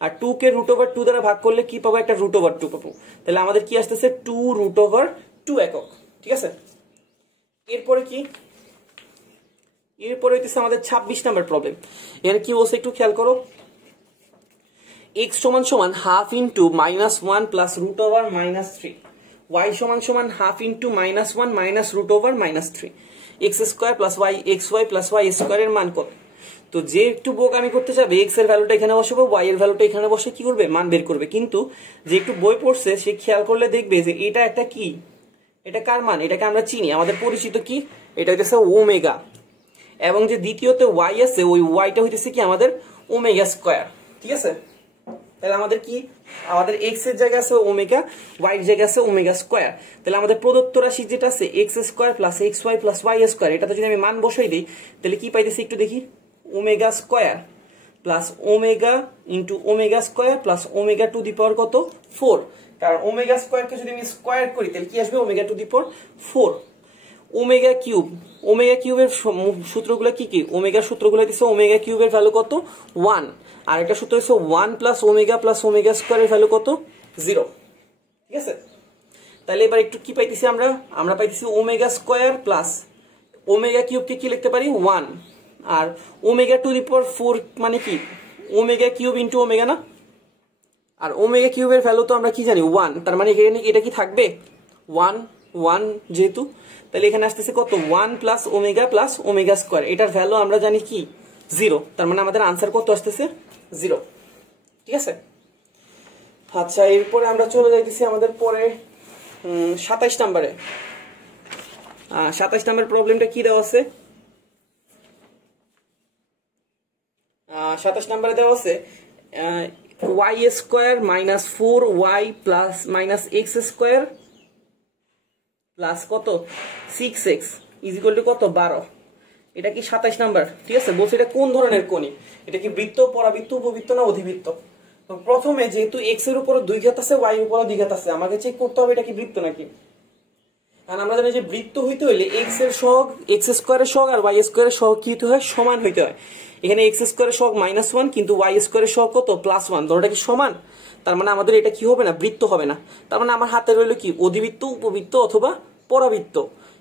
আর 2 কে √2 দ্বারা ভাগ করলে কি পাবো একটা √2 পাবো। তাহলে আমাদের কি আসতেছে 2√2 একক। ঠিক আছে, এরপরে কি, এরপরে হইতেছে আমাদের 26 নাম্বার প্রবলেম। এখানে কি বলছে একটু খেয়াল করো, x সমান সমান ½ × -1 + √3, y সমান সমান ½ × -1 - √3, x² + y xy + y² এর মান কত। তো যে একটু বোক আমি করতে চাবে x এর ভ্যালুটা এখানে বসাবো, y এর ভ্যালুটা এখানে বসে কি করবে মান বের করবে। কিন্তু যে একটু বই পড়ছে সে খেয়াল করলে দেখবে যে এটা একটা কি, এটা কার মান, এটাকে আমরা চিনি, আমাদের পরিচিত কি, এটা হইতেছে ওমেগা, এবং যে দ্বিতীয়তে y আছে ওই yটা হইতেছে কি আমাদের ওমেগা²। ঠিক আছে, তাহলে আমাদের কি, আমাদের x এর জায়গায় আছে ওমেগা, y এর জায়গায় আছে ওমেগা²। তাহলে আমাদের প্রদত্ত রাশি যেটা আছে x² + xy + y², এটাতে যদি আমি মান বসাই দিই তাহলে কি পাইতেছি একটু দেখি, ওমেগা² + ওমেগা × ওমেগা² + ওমেগা² কত 4। কারণ ওমেগা² কে যদি আমি স্কয়ার করি তাহলে কি আসবে ওমেগা⁴। ওমেগা কিউব এর সূত্রগুলো কি কি, ওমেগা সূত্রগুলো দিচ্ছে ওমেগা কিউব এর ভ্যালু কত 1 আর একটা সূত্র হচ্ছে 1 + ওমেগা + ওমেগা² এর ভ্যালু কত 0। ঠিক আছে, তাহলে এবার একটু কি পাইতেছি আমরা পাইতেছি ওমেগা² + ওমেগা কিউব কে কি লিখতে পারি 1 আর ওমেগা⁴ মানে কি ওমেগা কিউব × ওমেগা না, আর ওমেগা কিউব এর ভ্যালু তো আমরা কি জানি 1, তার মানে এখানে এটা কি থাকবে 1 যেহেতু, তাহলে এখানে আসতেছে কত 1 + ওমেগা + ওমেগা², এটার ভ্যালু আমরা জানি কি 0, তার মানে আমাদের आंसर কত আসতেছে 0। ঠিক আছে, আচ্ছা এরপরে আমরা চলে যাইতেছি আমাদের পরে 27 নম্বরে। 27 নম্বর প্রবলেমটা কি দেওয়া আছে, 27 নম্বরে দেওয়া আছে y² - 4y - x² প্লাস কত 6x = কত 12। এটা কি 27 নাম্বার। ঠিক আছে, বলছে এটা কোন ধরনের কোণী, এটা কি বৃত্ত, পরাবৃত্ত, উপবৃত্ত না অধিবৃত্ত। তো প্রথমে যেহেতু x এর উপরে 2 ঘাত আছে y এর উপরে 2 ঘাত আছে, আমাকে চেক করতে হবে এটা কি বৃত্ত নাকি। কারণ আমরা জানি যে বৃত্ত হইতে হইলে x এর সহগ x² এর সহগ আর y² এর সহগ কি হইতে হয় সমান হইতে হয়। এখানে x² এর সহগ -1 কিন্তু y² এর সহগ কত +1, ধরোটা কি সমান, তার মানে আমাদের এটা কি হবে না বৃত্ত হবে না। তার মানে আমার হাতে রইল কি অধিবৃত্ত, উপবৃত্ত অথবা পরাবৃত্ত।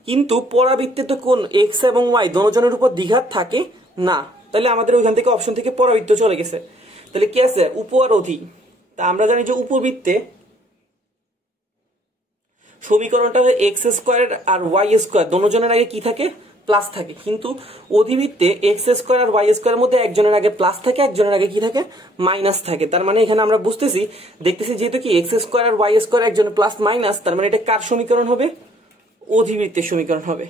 কিন্তু পরাবৃত্তে তো কোন x এবং y দুজনের উপর দ্বিঘাত থাকে না, তাহলে আমাদের ওইখান থেকে অপশন থেকে পরাবৃত্ত চলে গেছে। তাহলে কি আছে উপ আর অধি। তা আমরা জানি যে উপবৃত্তে সমীকরণটা x² আর y² দুজনের আগে কি থাকে প্লাস থাকে, কিন্তু অধিবৃত্তে x² আর y² এর মধ্যে একজনের আগে প্লাস থাকে, একজনের আগে কি থাকে মাইনাস থাকে। তার মানে এখানে আমরা বুঝতেছি দেখতেছি যেহেতু কি x² আর y² একজনের প্লাস মাইনাস, তার মানে এটা কার সমীকরণ হবে অধিবৃত্তের সমীকরণ হবে।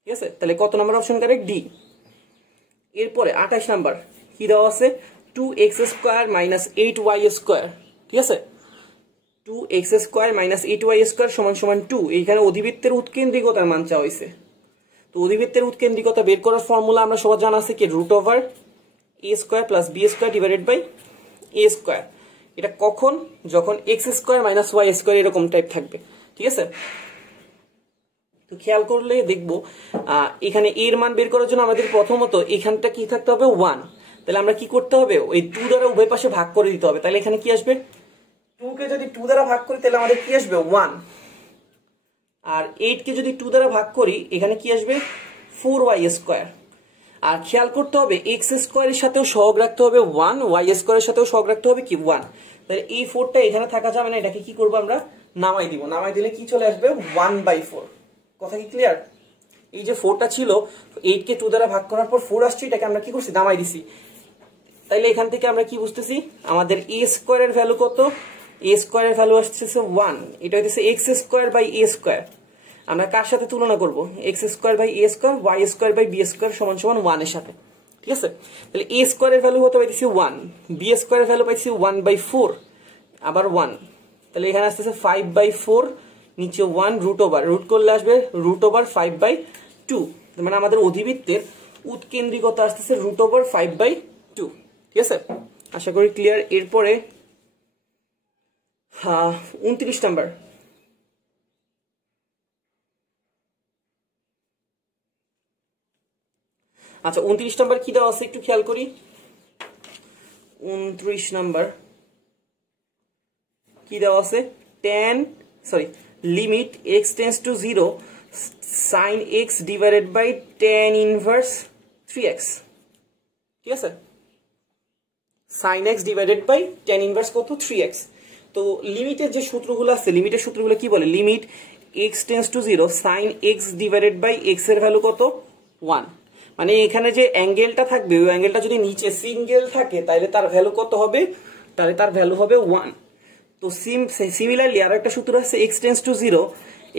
ঠিক আছে, তাহলে কত নাম্বার অপশন কারেক্ট ডি। এরপরে 28 নাম্বার কি দেওয়া আছে 2x² - 8y²। ঠিক আছে, 2x² - 8y² = 2। এইখানে অধিবৃত্তের উৎকেন্দ্রিকতার মান চাওয়া হয়েছে। তো অধিবৃত্তের উৎকেন্দ্রিকতা বের করার ফর্মুলা আমরা সবার জানা আছে কি √a² + b² / a²। এটা কখন, যখন x square minus y square এরকম টাইপ থাকবে, ঠিক আছে। তো খেয়াল করলে দেখবো এখানে এর মান বের করার জন্য আমাদের প্রথমত এখানটা কি থাকতে হবে 1, তাহলে আমরা কি করতে হবে ওই 2 দ্বারা উভয় পাশে ভাগ করে দিতে হবে। তাহলে এখানে কি আসবে 2 কে যদি 2 দ্বারা ভাগ করি তাহলে আমাদের কি আসবে 1, আর 8 কে যদি 2 দ্বারা ভাগ করি এখানে কি আসবে 4y স্কয়ার। আর খেয়াল করতে হবে x স্কয়ারের সাথেও সহগ রাখতে হবে 1, y স্কয়ারের সাথেও সহগ রাখতে হবে কি 1। তাহলে এই 4টা এখানে থাকা যাবে না, এটাকে কি করব আমরা নামাই দিব। নামাই দিলে কি চলে আসবে 1/4। কথা কি ক্লিয়ার? এই যে 4টা ছিল 8 কে 2 দ্বারা ভাগ করার পর 4 আসছে, এটাকে আমরা কি করছি নামাই দিছি। তাইলে এখান থেকে আমরা কি বুঝতেছি আমাদের a স্কয়ারের ভ্যালু কত, a স্কয়ারের ভ্যালু আসছে 1, এটা হইছে x square by a square. আমরা কার সাথে তুলনা করব x square by a square, y square by b square সমান সমান 1 এর সাথে, ঠিক আছে। তাহলে a স্কয়ারের ভ্যালু কত পাইছি 1, b স্কয়ারের ভ্যালু পাইছি 1/4 আবার 1, তাহলে এখানে আসছে 5/4 নিচে 1 রুট ওভার, রুট করলে আসবে রুট ওভার 5/2, মানে আমাদের অধিবৃত্তের উৎকেন্দ্রিকতা আসছে রুট ওভার 5/2, ঠিক আছে। আশা করি ক্লিয়ার। এরপরে 29 নাম্বার, আচ্ছা 29 নাম্বার কি দেওয়া আছে একটু খেয়াল করি। 29 নাম্বার কি দেওয়া আছে, limit x tends to 0 sin x divided by tan inverse 3x, ঠিক আছে। sin x divided by tan inverse কত 3x। তো লিমিটের যে সূত্রগুলো আছে, লিমিটের সূত্রগুলো কি বলে, limit x tends to 0 sin x divided by x এর ভ্যালু কত 1, মানে এখানে যে অ্যাঙ্গেলটা থাকবে ওই অ্যাঙ্গেলটা যদি নিচে সিঙ্গেল থাকে তাহলে তার ভ্যালু কত হবে, তাহলে তার ভ্যালু হবে 1। তো সিমিলারলি আর একটা সূত্র আছে x টেন্ডস টু 0,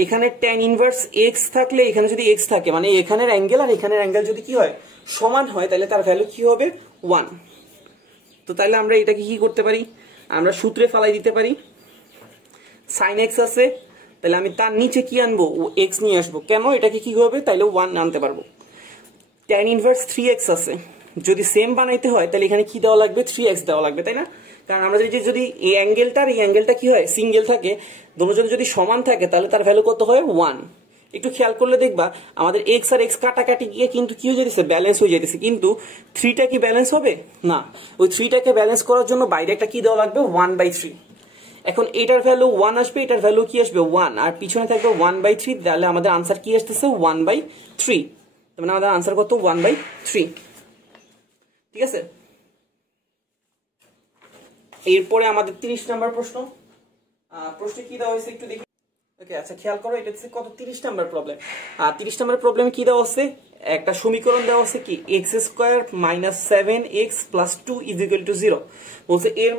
এখানে tan ইনভার্স x থাকলে এখানে যদি x থাকে মানে এখানের অ্যাঙ্গেল আর এখানের অ্যাঙ্গেল যদি কি হয় সমান হয় তাহলে তার ভ্যালু কি হবে 1। তো তাহলে আমরা এটাকে কি করতে পারি, আমরা সূত্রে ফালাই দিতে পারি। sin x আছে, তাহলে আমি তার নিচে কি আনবো x নিয়ে আসবো, কেন এটাকে কি হবে তাহলে 1 আনতে পারবো। tan ইনভার্স 3x আছে, যদি সেম বানাইতে হয় তাহলে এখানে কি দেওয়া লাগবে 3x দেওয়া লাগবে, তাই না। কারণ আমরা যদি এই অ্যাঙ্গেলটা আর এই অ্যাঙ্গেলটা কি হয় সিঙ্গেল থাকে, দুটোজন যদি সমান থাকে তাহলে তার ভ্যালু কত হয় 1। একটু খেয়াল করলে দেখবা আমাদের x আর x কাটাকাটি গিয়ে কিন্তু কি হয়ে যেতেছে ব্যালেন্স হয়ে যেতেছে, কিন্তু 3টা কি ব্যালেন্স হবে না, ওই 3টাকে ব্যালেন্স করার জন্য বাইরে একটা কি দেওয়া লাগবে 1/3। এখন এটার ভ্যালু 1 আসবে, এটার ভ্যালু কি আসবে 1, আর পিছনে থাকবে 1/3, তাহলে আমাদের আনসার কি আসতেছে 1/3, মানে আমাদের আনসার কত 1/3, ঠিক আছে। এরপরে আমাদের 30 নাম্বার প্রশ্ন কি দেওয়া হয়েছে একটু দেখি। ওকে আচ্ছা খেয়াল করো, এটা হচ্ছে কত 30 নাম্বার প্রবলেম। আর 30 নাম্বার প্রবলেমে কি দেওয়া আছে, একটা সমীকরণ দেওয়া আছে কি x square minus 7x plus 2 is equal to 0। বলছে এর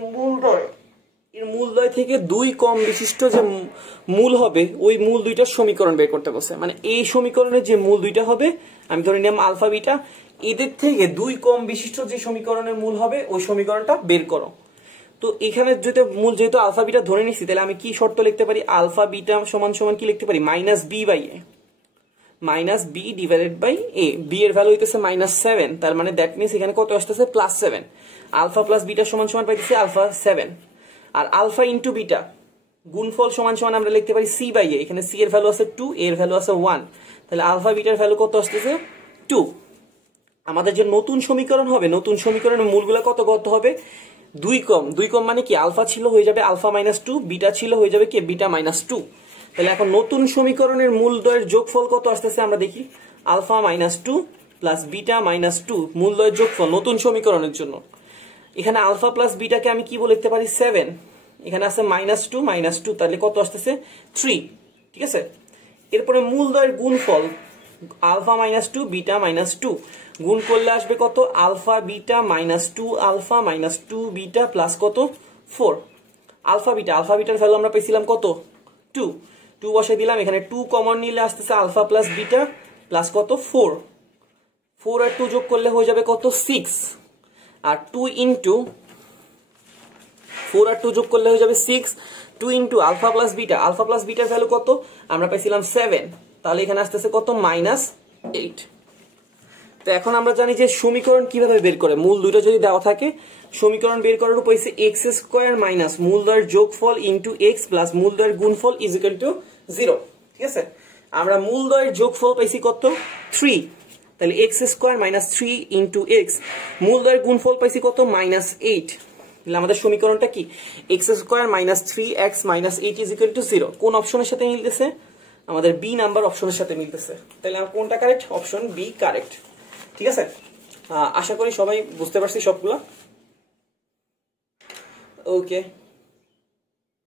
মূলদ্বয় থেকে 2 কম বিশিষ্ট যে মূল হবে ওই মূল দুইটার সমীকরণ বের করতে বলছে। মানে এই সমীকরণের যে মূল দুইটা হবে, আমি ধরে নিলাম আলফা বিটা, এদের থেকে 2 কম বিশিষ্ট যে সমীকরণের মূল হবে ওই সমীকরণটা বের করো। তো এখানে যেহেতু আলফা বিটা ধরে নিচ্ছি, তাহলে আমি কি শর্ত লিখতে পারি, আলফা বিটা সমান সমান কি লিখতে পারি minus b by a, minus b divided by a. B এর ভ্যালু হইতেছে -7, তার মানে দ্যাট মিনস এখানে কত আসতেছে +7। আলফা প্লাস বিটা সমান সমান পাইতেছি আলফা 7, আর আলফা ইন্টু বিটা গুণফল সমান সমান আমরা লিখতে পারি সি বাই এ। এখানে সি এর ভ্যালু আছে 2, এর ভ্যালু আছে 1, তাহলে আলফা বিটার ভ্যালু কত আসতেছে 2। আমাদের যে নতুন সমীকরণ হবে, নতুন সমীকরণের মূলগুলো কত হবে 2 কম মানে কি আলফা ছিল হয়ে যাবে আলফা -2, বিটা ছিল হয়ে যাবে কি বিটা -2। তাহলে এখন নতুন সমীকরণের মূলদ্বয়ের যোগফল কত আসতেছে আমরা দেখি, আলফা -2 প্লাস বিটা -2 মূলদ্বয়ের যোগফল নতুন সমীকরণের জন্য। এখানে আলফা প্লাস বিটাকে আমি কি বলে লিখতে পারি 7, এখানে আছে -2, তাহলে কত আসতেছে 3, ঠিক আছে। এরপরে মূলদ্বয়ের গুণফল আলফা -2 বিটা -2 গুণ করলে আসবে কত alpha beta -2 alpha -2 beta plus কত 4। আলফা বিটার ভ্যালু আমরা পেয়েছিলাম কত 2 বসাই দিলাম, এখানে 2 কমন নিলে আসতেছে আলফা প্লাস বিটা প্লাস কত 4 আর 2 যোগ করলে হয়ে যাবে কত 6, আর 2 ইন্টু 4 আর 2 যোগ করলে হয়ে যাবে 6, 2 ইন্টু আলফা প্লাস বিটার ভ্যালু কত আমরা পাইছিলাম 7, তাহলে এখানে আসতেছে কত -8। তো এখন আমরা জানি যে সমীকরণ কিভাবে বের করে, মূল দুটো যদি দেওয়া থাকে সমীকরণ বের করার উপায় হচ্ছে এক্স স্কোয়ার মাইনাস মূলদ্বয়ের যোগফল ইন্টু এক্স প্লাস মূলদ্বয়ের গুণফল ইজ ইকুয়াল টু 0। ঠিক আছে, আমরা মূলদ্বয়ের যোগফল পাইছি কত 3, তাহলে x square minus 3 into x, মূলদ্বয়ের গুণফল পাইছি কত -8। তাহলে আমাদের সমীকরণটা কি x square minus 3x minus 8 is equal to 0। কোন অপশনের সাথে মিলতেছে? আমাদের বি নাম্বার অপশনের সাথে মিলতেছে। তাহলে আমার কোনটা কারেক্ট? Option B correct. ঠিক আছে, আশা করি সবাই বুঝতে পারছি সবগুলা। ওকে।